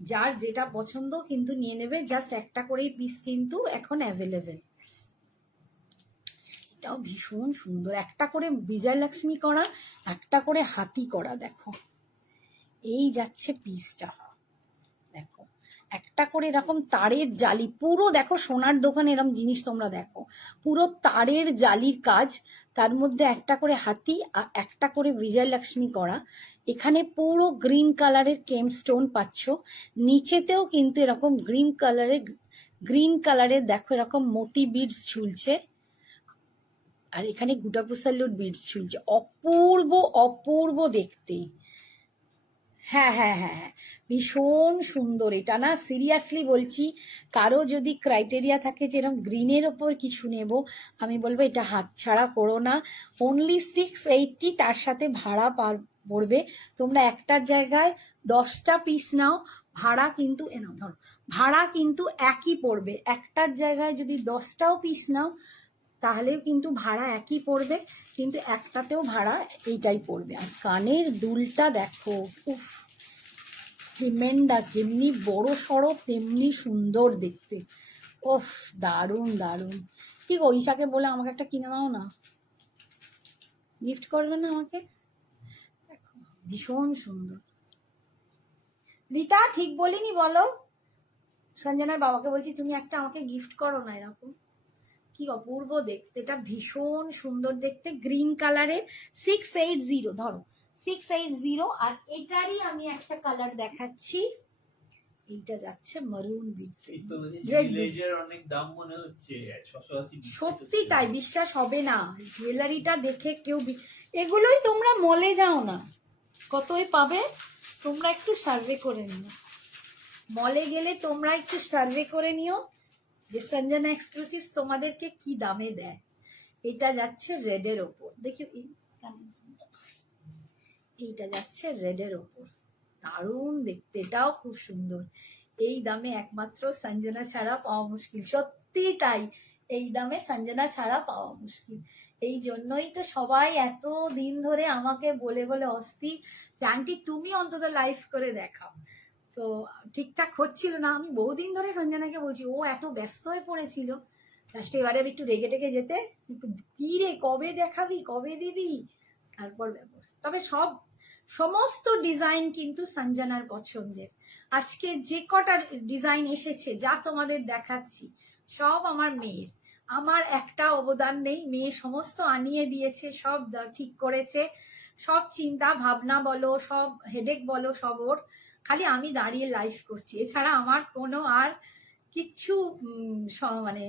যার যেটা পছন্দ কিন্তু নিয়ে নেবে, জাস্ট একটা করেই পিস কিন্তু এখন অ্যাভেলেবেল। এটাও ভীষণ সুন্দর, একটা করে বিজয়লক্ষ্মী করা, একটা করে হাতি করা, দেখো এই যাচ্ছে পিসটা, দেখো একটা করে এরকম তারের জালি, পুরো দেখো সোনার দোকানে এরকম জিনিস তোমরা দেখো, পুরো তারের জালির কাজ, তার মধ্যে একটা করে হাতি আর একটা করে বিজয়লক্ষ্মী করা। এখানে পুরো গ্রিন কালারের কেম স্টোন পাচ্ছ, নিচেতেও কিন্তু এরকম গ্রিন কালারের দেখো এরকম মতি বিডস ঝুলছে, আর এখানে গুটাপুসাল্লুর বিডস ঝুলছে, অপূর্ব অপূর্ব দেখতে। হ্যাঁ হ্যাঁ হ্যাঁ হ্যাঁ, ভীষণ সুন্দর। এটা না সিরিয়াসলি বলছি, কারো যদি ক্রাইটেরিয়া থাকে যে এরকম গ্রিনের ওপর কিছু নেব, আমি বলবো এটা হাতছাড়া করো না। অনলি 680, তার সাথে ভাড়া পড়বে। তোমরা একটার জায়গায় 10টা পিস নাও, ভাড়া কিন্তু ধরো ভাড়া কিন্তু একই পড়বে, একটার জায়গায় যদি 10টাও পিস নাও তাহলেও কিন্তু ভাড়া একই পড়বে, কিন্তু একটাতেও ভাড়া এইটাই পড়বে। আর কানের দুলটা দেখো, উফ ট্রিমেন্ডাস, যেমনি বড় সড়ো তেমনি সুন্দর দেখতে, ওফ দারুণ দারুণ। কি গো ঈশাকে বলে আমাকে একটা কিনে দাও না, গিফট করবে না আমাকে? দেখো ভীষণ সুন্দর। রীতা ঠিক বলিনি বলো? সঞ্জনার বাবাকে বলছি তুমি একটা আমাকে গিফট করো না, এরকম কি অপূর্ব দেখতে, এটা ভীষণ সুন্দর দেখতে, গ্রিন কালারের 680, ধরো 680। আর এটারই আমি একটা কালার দেখাচ্ছি, এইটা যাচ্ছে মারুন বিটস, অনেক দাম মনে হচ্ছে 680। সত্যি তাই, বিশ্বাস হবে না, জুয়েলারিটা দেখে কেউ এগুলোই তোমরা মলে যাও না, কতই পাবে, তোমরা একটু সার্ভে করে নিও, মলে গেলে তোমরা একটু সার্ভে করে নিও, যে সঞ্জনা এক্সক্লুসিভ তোমাদেরকে কি দামে দেয়। এটা যাচ্ছে রেডের ওপর, দেখি এইটা যাচ্ছে রেডের ওপর, দারুণ দেখতে, এটাও খুব সুন্দর। এই দামে একমাত্র সঞ্জনা ছাড়া পাওয়া মুশকিল, সত্যি তাই, এই দামে সঞ্জনা ছাড়া পাওয়া মুশকিল। এই জন্যই তো সবাই এত দিন ধরে আমাকে বলে বলে অস্থির যে আন্টি তুমি অন্তত লাইভ করে দেখাও। তো ঠিকঠাক হচ্ছিল না, আমি বহুদিন ধরে সঞ্জনাকে বলছি, ও এত ব্যস্ত হয়ে পড়েছিল। লাস্টে এবারে একটু রেগে টেগে যেতে, কি রে কবে দেখাবি, কবে দিবি, তারপর ব্যবস্থা। তবে সমস্ত ডিজাইন কিন্তু সঞ্জনার পছন্দের। আজকে যে কটা ডিজাইন এসেছে যা তোমাদের দেখাচ্ছি সব আমার মেয়ের, আমার একটা অবদান নেই। মেয়ে সমস্ত আনিয়ে দিয়েছে, সব ঠিক করেছে, সব চিন্তা ভাবনা বলো, সব হেডেক বলো, সব ওর। খালি আমি দাঁড়িয়ে লাইভ করছি, এছাড়া আমার কোনো আর কিচ্ছু মানে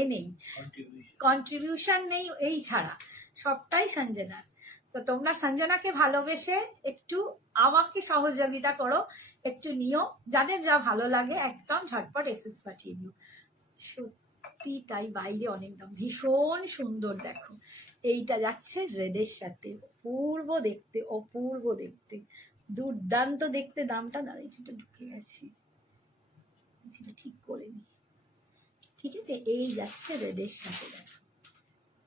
এ নেই, কন্ট্রিবিউশন নেই এই ছাড়া, সবটাই সঞ্জনার। তো তোমরা সঞ্জনাকে ভালোবেসে একটু আমাকে সহযোগিতা করো, একটু নিও, যাদের যা ভালো লাগে একদম ঝটপট এসএস পাঠিয়ে দিও। সত্যি তাই, বাইরে অনেক দাম, ভীষণ সুন্দর। দেখো এইটা যাচ্ছে রেডের সাথে, অপূর্ব দেখতে, অপূর্ব দেখতে, দুর্দান্ত দেখতে। দামটা দাঁড়িয়ে ঢুকে গেছি, সেটা ঠিক করে নি, ঠিক আছে। এই যাচ্ছে রেডের সাথে, দেখো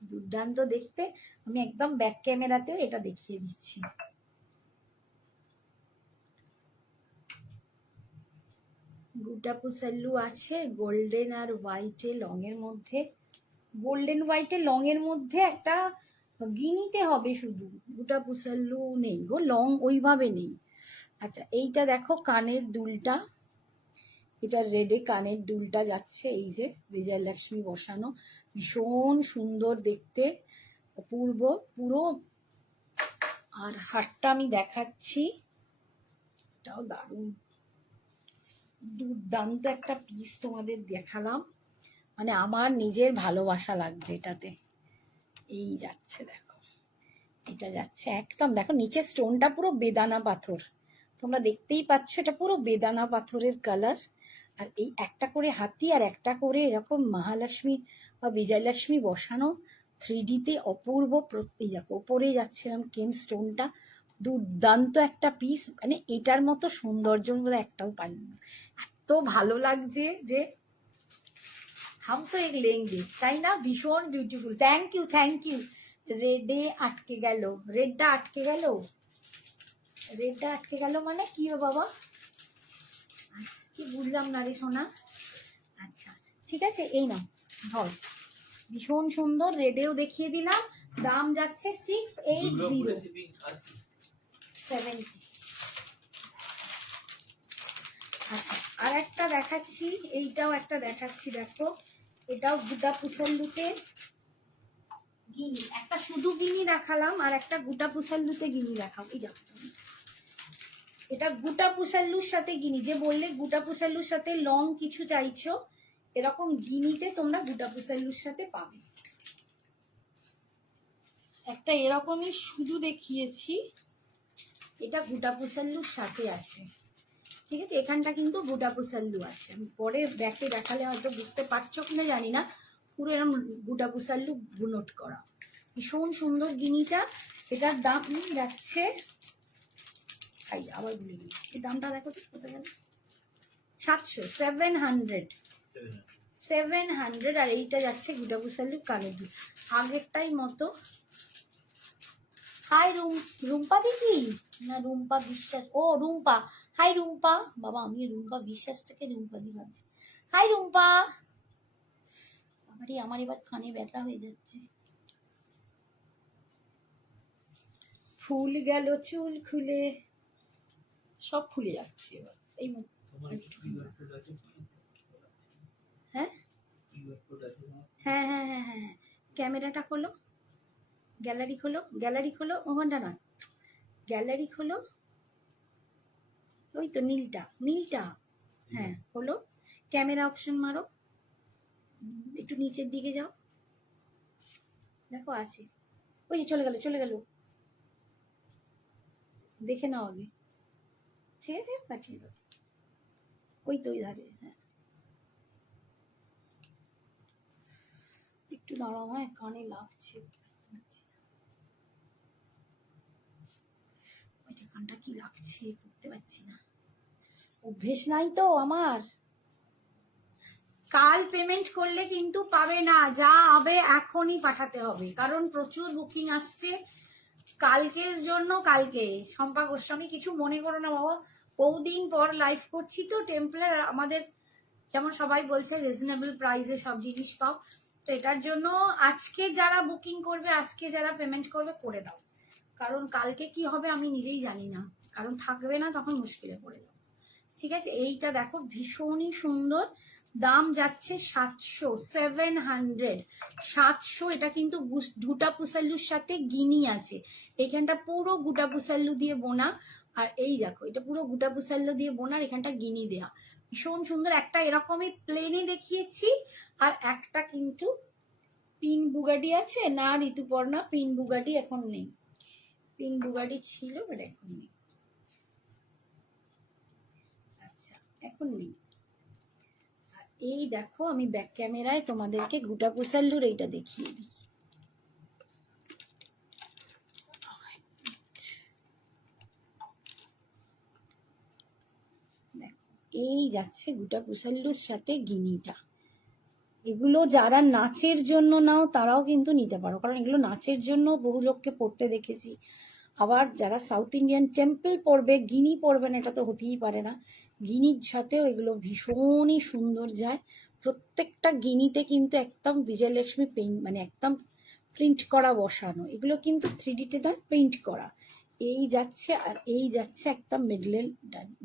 দুর্দান্ত দেখতে। আমি একদম ব্যাক ক্যামেরাতেও এটা দেখিয়ে দিচ্ছি। গুটাপু সাল্লু আছে গোল্ডেন আর হোয়াইটে লং এর মধ্যে, গোল্ডেন হোয়াইটে লং এর মধ্যে একটা গিনিতে হবে শুধু, গুটাপু সাল্লু নেই গো, লং ওইভাবে নেই। আচ্ছা এইটা দেখো কানের দুলটা, এটা রেডে কানের দুলটা যাচ্ছে, এই যে বিজয়লক্ষ্মী বসানো, ভীষণ সুন্দর দেখতে, অপূর্ব পুরো। আর হারটা আমি দেখাচ্ছি, এটাও দারুণ, দুর্দান্ত একটা পিস তোমাদের দেখালাম, মানে আমার নিজের ভালোবাসা লাগছে এটাতে। এই যাচ্ছে দেখো, এটা যাচ্ছে একদম, দেখো নিচে স্টোনটা পুরো বেদানা পাথর, তোমরা দেখতেই পাচ্ছ, এটা পুরো বেদানা পাথরের কালার। আর এই একটা করে হাতি আর একটা করে এরকম মহালক্ষ্মী বা বিজয়লক্ষ্মী বসানো 3Dতে অপূর্ব। প্রত্যেক দেখো ওপরে যাচ্ছে এরকম কেন স্টোনটা, দুর্দান্ত একটা পিস, মানে এটার মতো সৌন্দর্য বোধ একটাও পাইনি, এত ভালো লাগছে যে হাম তো এক লেঙ্গে, তাই না? ভীষণ beautiful, thank you thank you. রেডে আটকে গেল, রেডটা আটকে গেল, রেডটা আটকে গেল মানে কি ও বাবা, আচ্ছা কি বুঝলাম না রে সোনা। আচ্ছা ঠিক আছে, এই নাও ধর, ভীষণ সুন্দর, রেডেও দেখিয়ে দিলাম। দাম যাচ্ছে 680 আচ্ছা আর একটা দেখাচ্ছি, এইটাও একটা দেখাচ্ছি, দেখো এটাও গুটাপু সাল্লুতে গিনি, একটা শুধু গিনি দেখালাম আর একটা গুটাপু সাল্লুতে গিনি দেখাও। এই দেখো এটা গুটাপু সাল্লুর সাথে গিনি, যে বললে গুটাপু সাল্লুর সাথে লং কিছু চাইছো, এরকম গিনিতে তোমরা গুটাপু সাল্লুর সাথে পাবে। একটা এরকমই শুধু দেখিয়েছি, এটা গুটাপু সাল্লুর সাথে আছে, ঠিক আছে। এখানটা কিন্তু গুটাপু সাল্লু আছে, আমি পরে ব্যাকে দেখালে হয়তো বুঝতে পারছো কিনা জানি না, পুরো এরকম গুটাপু সাল্লু বুনট করা, ভীষণ সুন্দর গিনিটা। এটার দাম যাচ্ছে, আবার ভুলে গেছি এই দামটা, দেখো তো কোথায় গেল, 700। আর এইটা যাচ্ছে গুটাপু সাল্লু কানের দুল, আগেরটাই মতো। হাই রুম্পা দিদি, না রুম্পা বিশ্বাস, ও রুম্পা, হাই রুম্পা, বাবা আমি রুম্পা বিশ্বাসটাকে রুম্পা দি ভাবছি। হাই রুম্পা, আমার এবার কানে ব্যথা হয়ে যাচ্ছে, ফুল গেল চুল খুলে, সব খুলে যাচ্ছে এবার এই হ্যাঁ হ্যাঁ হ্যাঁ হ্যাঁ হ্যাঁ, ক্যামেরাটা খোলো, গ্যালারি খোলো, গ্যালারি খোলো, ওখানটা নয়, গ্যালারি খোলো, ওই তো নীলটা, নীলটা, হ্যাঁ খোলো, ক্যামেরা অপশন মারো, একটু নিচের দিকে যাও, দেখো আছে, ওই চলে গেল চলে গেল, দেখে নাও আগে, ঠিক আছে পাঠিয়ে দাও, ওই তো ওই ধারে, হ্যাঁ একটু দাঁড়াও, হ্যাঁ কানে লাগছে, ওইটা কানটা কি লাগছে বুঝতে পারছি না, অভ্যেস নাই তো আমার। কাল পেমেন্ট করলে কিন্তু পাবে না, যা হবে এখনই পাঠাতে হবে, কারণ প্রচুর বুকিং আসছে কালকের জন্য। কালকে শম্পা গোস্বামী, কিছু মনে করো না বাবা, বহুদিন পর লাইভ করছি তো, টেম্পলার আমাদের যেমন সবাই বলছে রিজনেবল প্রাইসে সব জিনিস পাও, তো এটার জন্য আজকে যারা বুকিং করবে, আজকে যারা পেমেন্ট করবে করে দাও, কারণ কালকে কি হবে আমি নিজেই জানি না, কারণ থাকবে না তখন মুশকিলে পড়ে যাবে। ঠিক আছে, এইটা দেখো ভীষণই সুন্দর, দাম যাচ্ছে 700, 700। এটা কিন্তু গুটা পুসাল্লুর সাথে গিনি আছে, এইখানটা পুরো গুটা পুসাল্লু দিয়ে বোনা, আর এই দেখো এটা পুরো গুটা পুসাল্লু দিয়ে বোনা, আর এখানটা গিনি দেয়া, ভীষণ সুন্দর। একটা এরকমই প্লেনে দেখিয়েছি, আর একটা কিন্তু পিন বুগাটি আছে না, ঋতুপর্ণা পিন বুগাটি এখন নেই, পিন বুগাটি ছিল বাট এখন নেই, আচ্ছা এখন নেই। এই দেখো আমি ব্যাক ক্যামেরায় তোমাদেরকে গুটা পুসাল্লুর এইটা দেখিয়ে দিই, দেখো এই যাচ্ছে গুটা পুসাল্লুর সাথে গিনিটা। এগুলো যারা নাচের জন্য নাও তারাও কিন্তু নিতে পারো, কারণ এগুলো নাচের জন্য বহু লোককে পড়তে দেখেছি। আবার যারা সাউথ ইন্ডিয়ান টেম্পল পড়বে, গিনি পড়বে না এটা তো হতেই পারে না, গিনির সাথেও এগুলো ভীষণই সুন্দর যায়। প্রত্যেকটা গিনিতে কিন্তু একদম বিজয়লক্ষ্মী পেইন্ট, মানে একদম প্রিন্ট করা বসানো, এগুলো কিন্তু 3D-তে নয়, প্রিন্ট করা। এই যাচ্ছে আর এই যাচ্ছে একদম মিডলের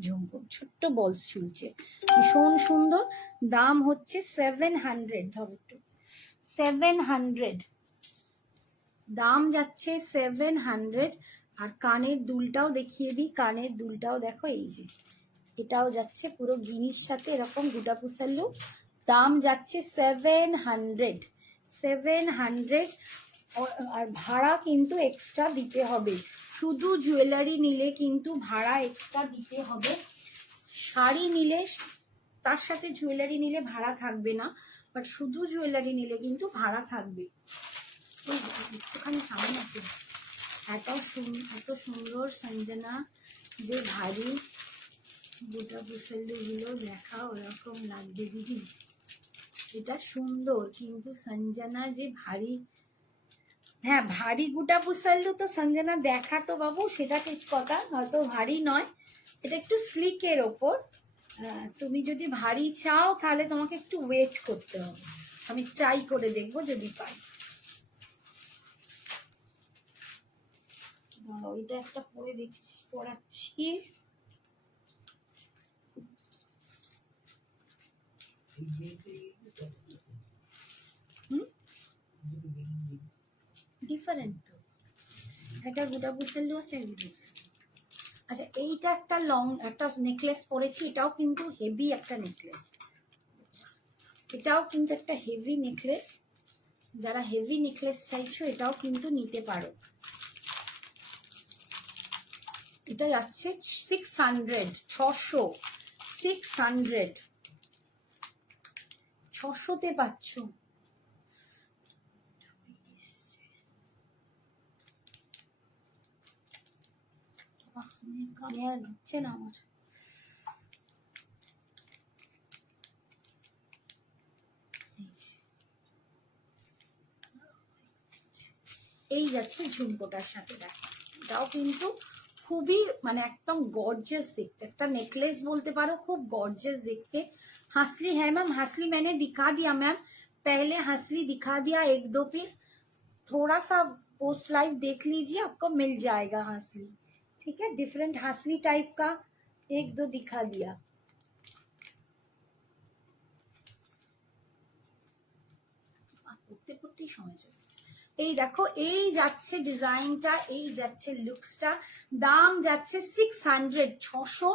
ঝুমকো, ছোট্ট বলস ঝুলছে, ভীষণ সুন্দর। দাম হচ্ছে 700, ধরো একটু 700, দাম যাচ্ছে 700। আর কানের দুলটাও দেখিয়ে দিই, কানের দুলটাও দেখো, এই যে এটাও যাচ্ছে পুরো গিনির সাথে এরকম গুটা পুসাল্লু, দাম যাচ্ছে 700, 700। আর ভাড়া কিন্তু এক্সট্রা দিতে হবে, শুধু জুয়েলারি নিলে কিন্তু ভাড়া এক্সট্রা দিতে হবে, শাড়ি নিলে তার সাথে জুয়েলারি নিলে ভাড়া থাকবে না, বাট শুধু জুয়েলারি নিলে কিন্তু ভাড়া থাকবে। একটুখানি সামনে আছে, এত সুন্দর সঞ্জনা যে ভারী গোটা পুসাল্লুগুলো দেখা ওরকম লাগবে দিদি, এটা সুন্দর কিন্তু সঞ্জনা যে ভারী, হ্যাঁ ভারী গোটা পুসাল্লু তো সঞ্জনা দেখা তো বাবু, সেটা ঠিক কথা, হয়তো ভারী নয়, এটা একটু স্লিকের ওপর। তুমি যদি ভারী চাও তাহলে তোমাকে একটু ওয়েট করতে হবে, আমি ট্রাই করে দেখবো যদি পাই। ওইটা একটা পরে দেখছি, পড়াচ্ছি। ডিফারেন্ট তো, একটা গোটা পুসাল্লু আছে, আচ্ছা এইটা একটা লং একটা নেকলেস পরেছি, এটাও কিন্তু হেভি একটা নেকলেস, এটাও কিন্তু একটা হেভি নেকলেস, যারা হেভি নেকলেস চাইছো এটাও কিন্তু নিতে পারো। এটা যাচ্ছে 600, 600, 600-তে পাচ্ছ। কানে আর ঢুকছে না আমার, এই যাচ্ছে ঝুমকোটার সাথে, দেখো এটাও কিন্তু খুবই মানে একদম গর্জিয়াস দেখতে, একটা নেকলেস বলতে পারো, খুব গর্জিয়াস দেখতে। हासली है मैम, हासली मैंने दिखा दिया मैम, पहले हासली दिखा दिया 1-2 पीस, थोड़ा सा पोस्ट लाइव देख लीजिए आपको मिल जाएगा हासली, ठीक है, डिफरेंट हासली टाइप का 1-2 दिखा दिया। পড়তে পড়তেই সময় চলে, এই দেখো এই যাচ্ছে ডিজাইনটা, এই যাচ্ছে লুকসটা, দাম যাচ্ছে 600, 600।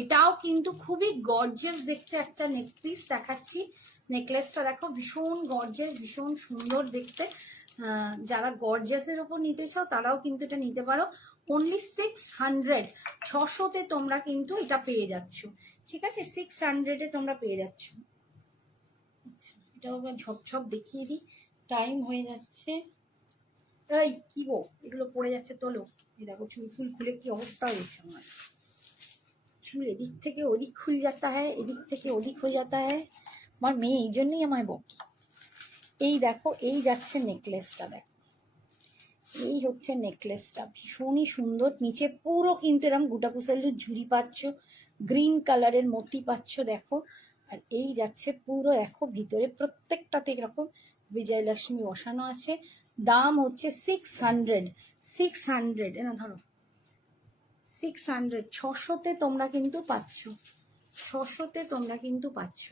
এটাও কিন্তু খুবই গর্জিয়াস দেখতে একটা নেক পিস দেখাচ্ছি, নেকলেসটা দেখো ভীষণ গর্জিয়াস, ভীষণ সুন্দর দেখতে। যারা গর্জিয়াসের ওপর নিতে চাও তারাও কিন্তু এটা নিতে পারো, অনলি 600, 600-তে তোমরা কিন্তু এটা পেয়ে যাচ্ছ, ঠিক আছে, 600-এ তোমরা পেয়ে যাচ্ছ। আচ্ছা এটাও ঝপঝপ দেখিয়ে দিই, টাইম হয়ে যাচ্ছে। এই কি গো, এগুলো পড়ে যাচ্ছে, তোলো। এই দেখো চুল ফুল খুলে কি অবস্থা হয়েছে আমার। চুল এদিক থেকে ওদিক খুল যাতা হ্যায়, এদিক থেকে ওদিক হয়ে যাতা হ্যায়। আমার মেয়ে এই জন্যই আমায় বকে। এই দেখো, এই যাচ্ছে নেকলেসটা, দেখো এই হচ্ছে নেকলেসটা, ভীষণই সুন্দর। নিচে পুরো কিন্তু এরকম গুটাকুসালুর ঝুড়ি পাচ্ছ, গ্রিন কালারের মতি পাচ্ছ, দেখো। আর এই যাচ্ছে পুরো, দেখো ভিতরে প্রত্যেকটাতে এরকম বিজয়লক্ষ্মী বসানো আছে। দাম হচ্ছে 600, 600 না ধরো 600, 600-তে তোমরা কিন্তু পাচ্ছ, 600-তে তোমরা কিন্তু পাচ্ছ।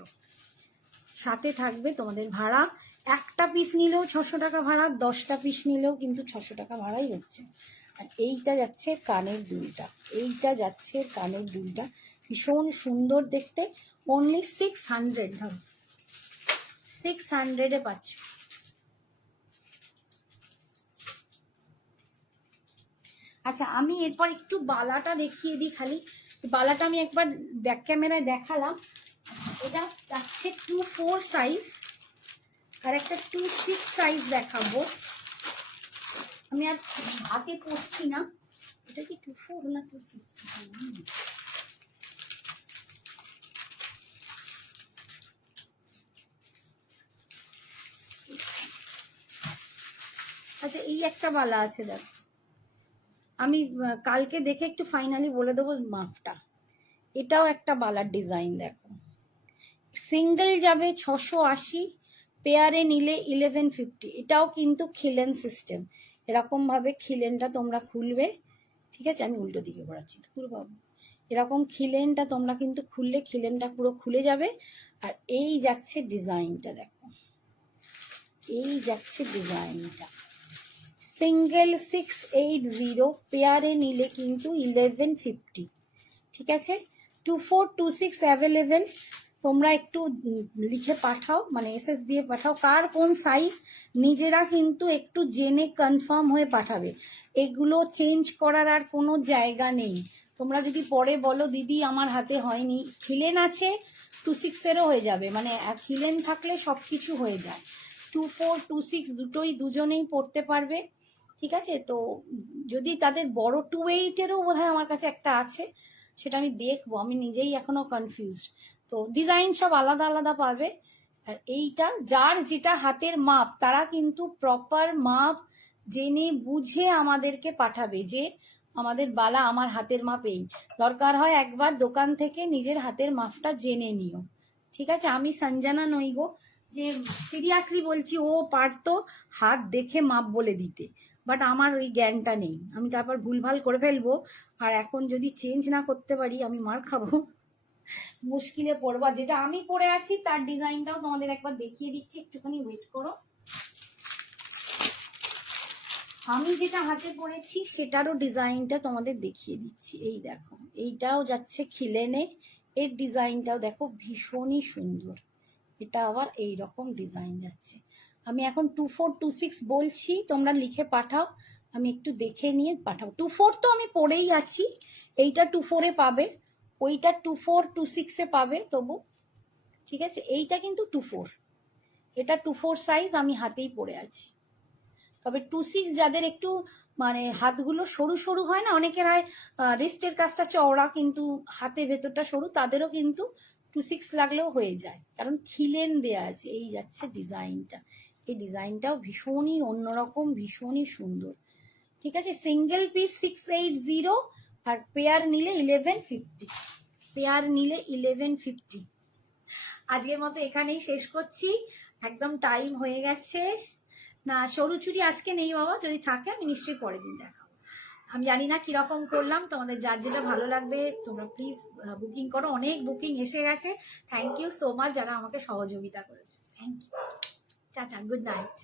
সাথে থাকবে তোমাদের ভাড়া, একটা পিস নিলেও 600 টাকা ভাড়া, 10টা পিস নিলেও কিন্তু 600 টাকা ভাড়াই হচ্ছে। আর এইটা যাচ্ছে কানের দুলটা, এইটা যাচ্ছে কানের দুলটা, ভীষণ সুন্দর দেখতে। অনলি 600, ধরো 600-এ পাচ্ছ। আচ্ছা, আমি এরপর একটু বালাটা দেখিয়ে দিই খালি। বালাটা আমি একবার ব্যাক ক্যামেরায় দেখালাম। এটা যাচ্ছে 2-4 সাইজ, আর একটা 2-6 সাইজ দেখাবো। আমি আর হাতে পড়ছি না, এটা কি 2-4 না 2-6? আচ্ছা, এই একটা বালা আছে, দেখো আমি কালকে দেখে একটু ফাইনালি বলে দেবো মাপটা। এটাও একটা বালার ডিজাইন, দেখো সিঙ্গেল যাবে 680, পেয়ারে নিলে 1150। এটাও কিন্তু খিলেন সিস্টেম, এরকম ভাবে খিলেনটা তোমরা খুলবে, ঠিক আছে? আমি উল্টো দিকে ঘোরাচ্ছি, বাবু এরকম খিলেনটা তোমরা কিন্তু খুললে খিলেনটা পুরো খুলে যাবে। আর এই যাচ্ছে ডিজাইনটা, দেখো এই যাচ্ছে ডিজাইনটা। সিঙ্গেল 680, পেয়ারে নিলে কিন্তু 1150, ঠিক আছে? 24, 26 অ্যাভেলেবেল। তোমরা একটু লিখে পাঠাও, মানে এসএস দিয়ে পাঠাও, কার কোন সাইজ নিজেরা কিন্তু একটু জেনে কনফার্ম হয়ে পাঠাবে। এগুলো চেঞ্জ করার আর কোনো জায়গা নেই। তোমরা যদি পরে বলো দিদি আমার হাতে হয়নি, খিলেন আছে 26-এরও হয়ে যাবে, মানে খিলেন থাকলে সব কিছু হয়ে যায়। 24, 26 দুটোই দুজনেই পড়তে পারবে, ঠিক আছে? তো যদি তাদের বড় 28-এরও বোধহয় আমার কাছে একটা আছে, সেটা আমি দেখবো, আমি নিজেই এখনো কনফিউজড। তো ডিজাইন সব আলাদা আলাদা পাবে। আর এইটা যার যেটা হাতের মাপ, তারা কিন্তু প্রপার মাপ জেনে বুঝে আমাদেরকে পাঠাবে, যে আমাদের বালা আমার হাতের মাপ এই। দরকার হয় একবার দোকান থেকে নিজের হাতের মাপটা জেনে নিও, ঠিক আছে? আমি সঞ্জানা নই গো, যে সিরিয়াসলি বলছি, ও পারতো হাত দেখে মাপ বলে দিতে, বাট আমার ওই জ্ঞানটা নেই, আমি তারপর ভুলভাল করে ফেলবো। আর এখন যদি চেঞ্জ না করতে পারি আমি মার খাবো, মুশকিলে পড়বো। যেটা আমি পরে আছি তার ডিজাইনটাও তোমাদের একবার দেখিয়ে দিচ্ছি, একটুখানি ওয়েট করো। আমি যেটা হাতে পরেছি সেটারও ডিজাইনটা তোমাদের দেখিয়ে দিচ্ছি। এই দেখো, এইটাও যাচ্ছে খিলেনে, এর ডিজাইনটাও দেখো ভীষণই সুন্দর। এটা আবার এই রকম ডিজাইন যাচ্ছে। আমি এখন 24, 26 বলছি, তোমরা লিখে পাঠাও, আমি একটু দেখে নিয়ে পাঠাবো। 24 তো আমি পরেই আছি, এইটা 24-এ পাবে, ওইটা 24, 26-এ পাবে তবু, ঠিক আছে? এইটা কিন্তু 24, এটা 24 সাইজ, আমি হাতেই পরে আছি। তবে 26 যাদের একটু মানে হাতগুলো সরু সরু হয় না, অনেকের হয় রিস্টের কাজটা চওড়া কিন্তু হাতের ভেতরটা সরু, তাদেরও কিন্তু 26 লাগলেও হয়ে যায়, কারণ খিলেন দেয়া আছে। এই যাচ্ছে ডিজাইনটা, এই ডিজাইনটাও ভীষণই অন্যরকম, ভীষণই সুন্দর, ঠিক আছে? সিঙ্গেল পিস 680, আর পেয়ার নিলে 1150, পেয়ার নিলে 1150। আজকের মতো এখানেই শেষ করছি, একদম টাইম হয়ে গেছে। না, সরু চুড়ি আজকে নেই বাবা, যদি থাকে আমি নিশ্চয়ই পরের দিন দেখাবো। আমি জানি না কিরকম করলাম, তোমাদের যার যেটা ভালো লাগবে তোমরা প্লিজ বুকিং করো। অনেক বুকিং এসে গেছে, থ্যাংক ইউ সো মাচ যারা আমাকে সহযোগিতা করেছে, থ্যাংক ইউ। চাচা, গুড নাইট।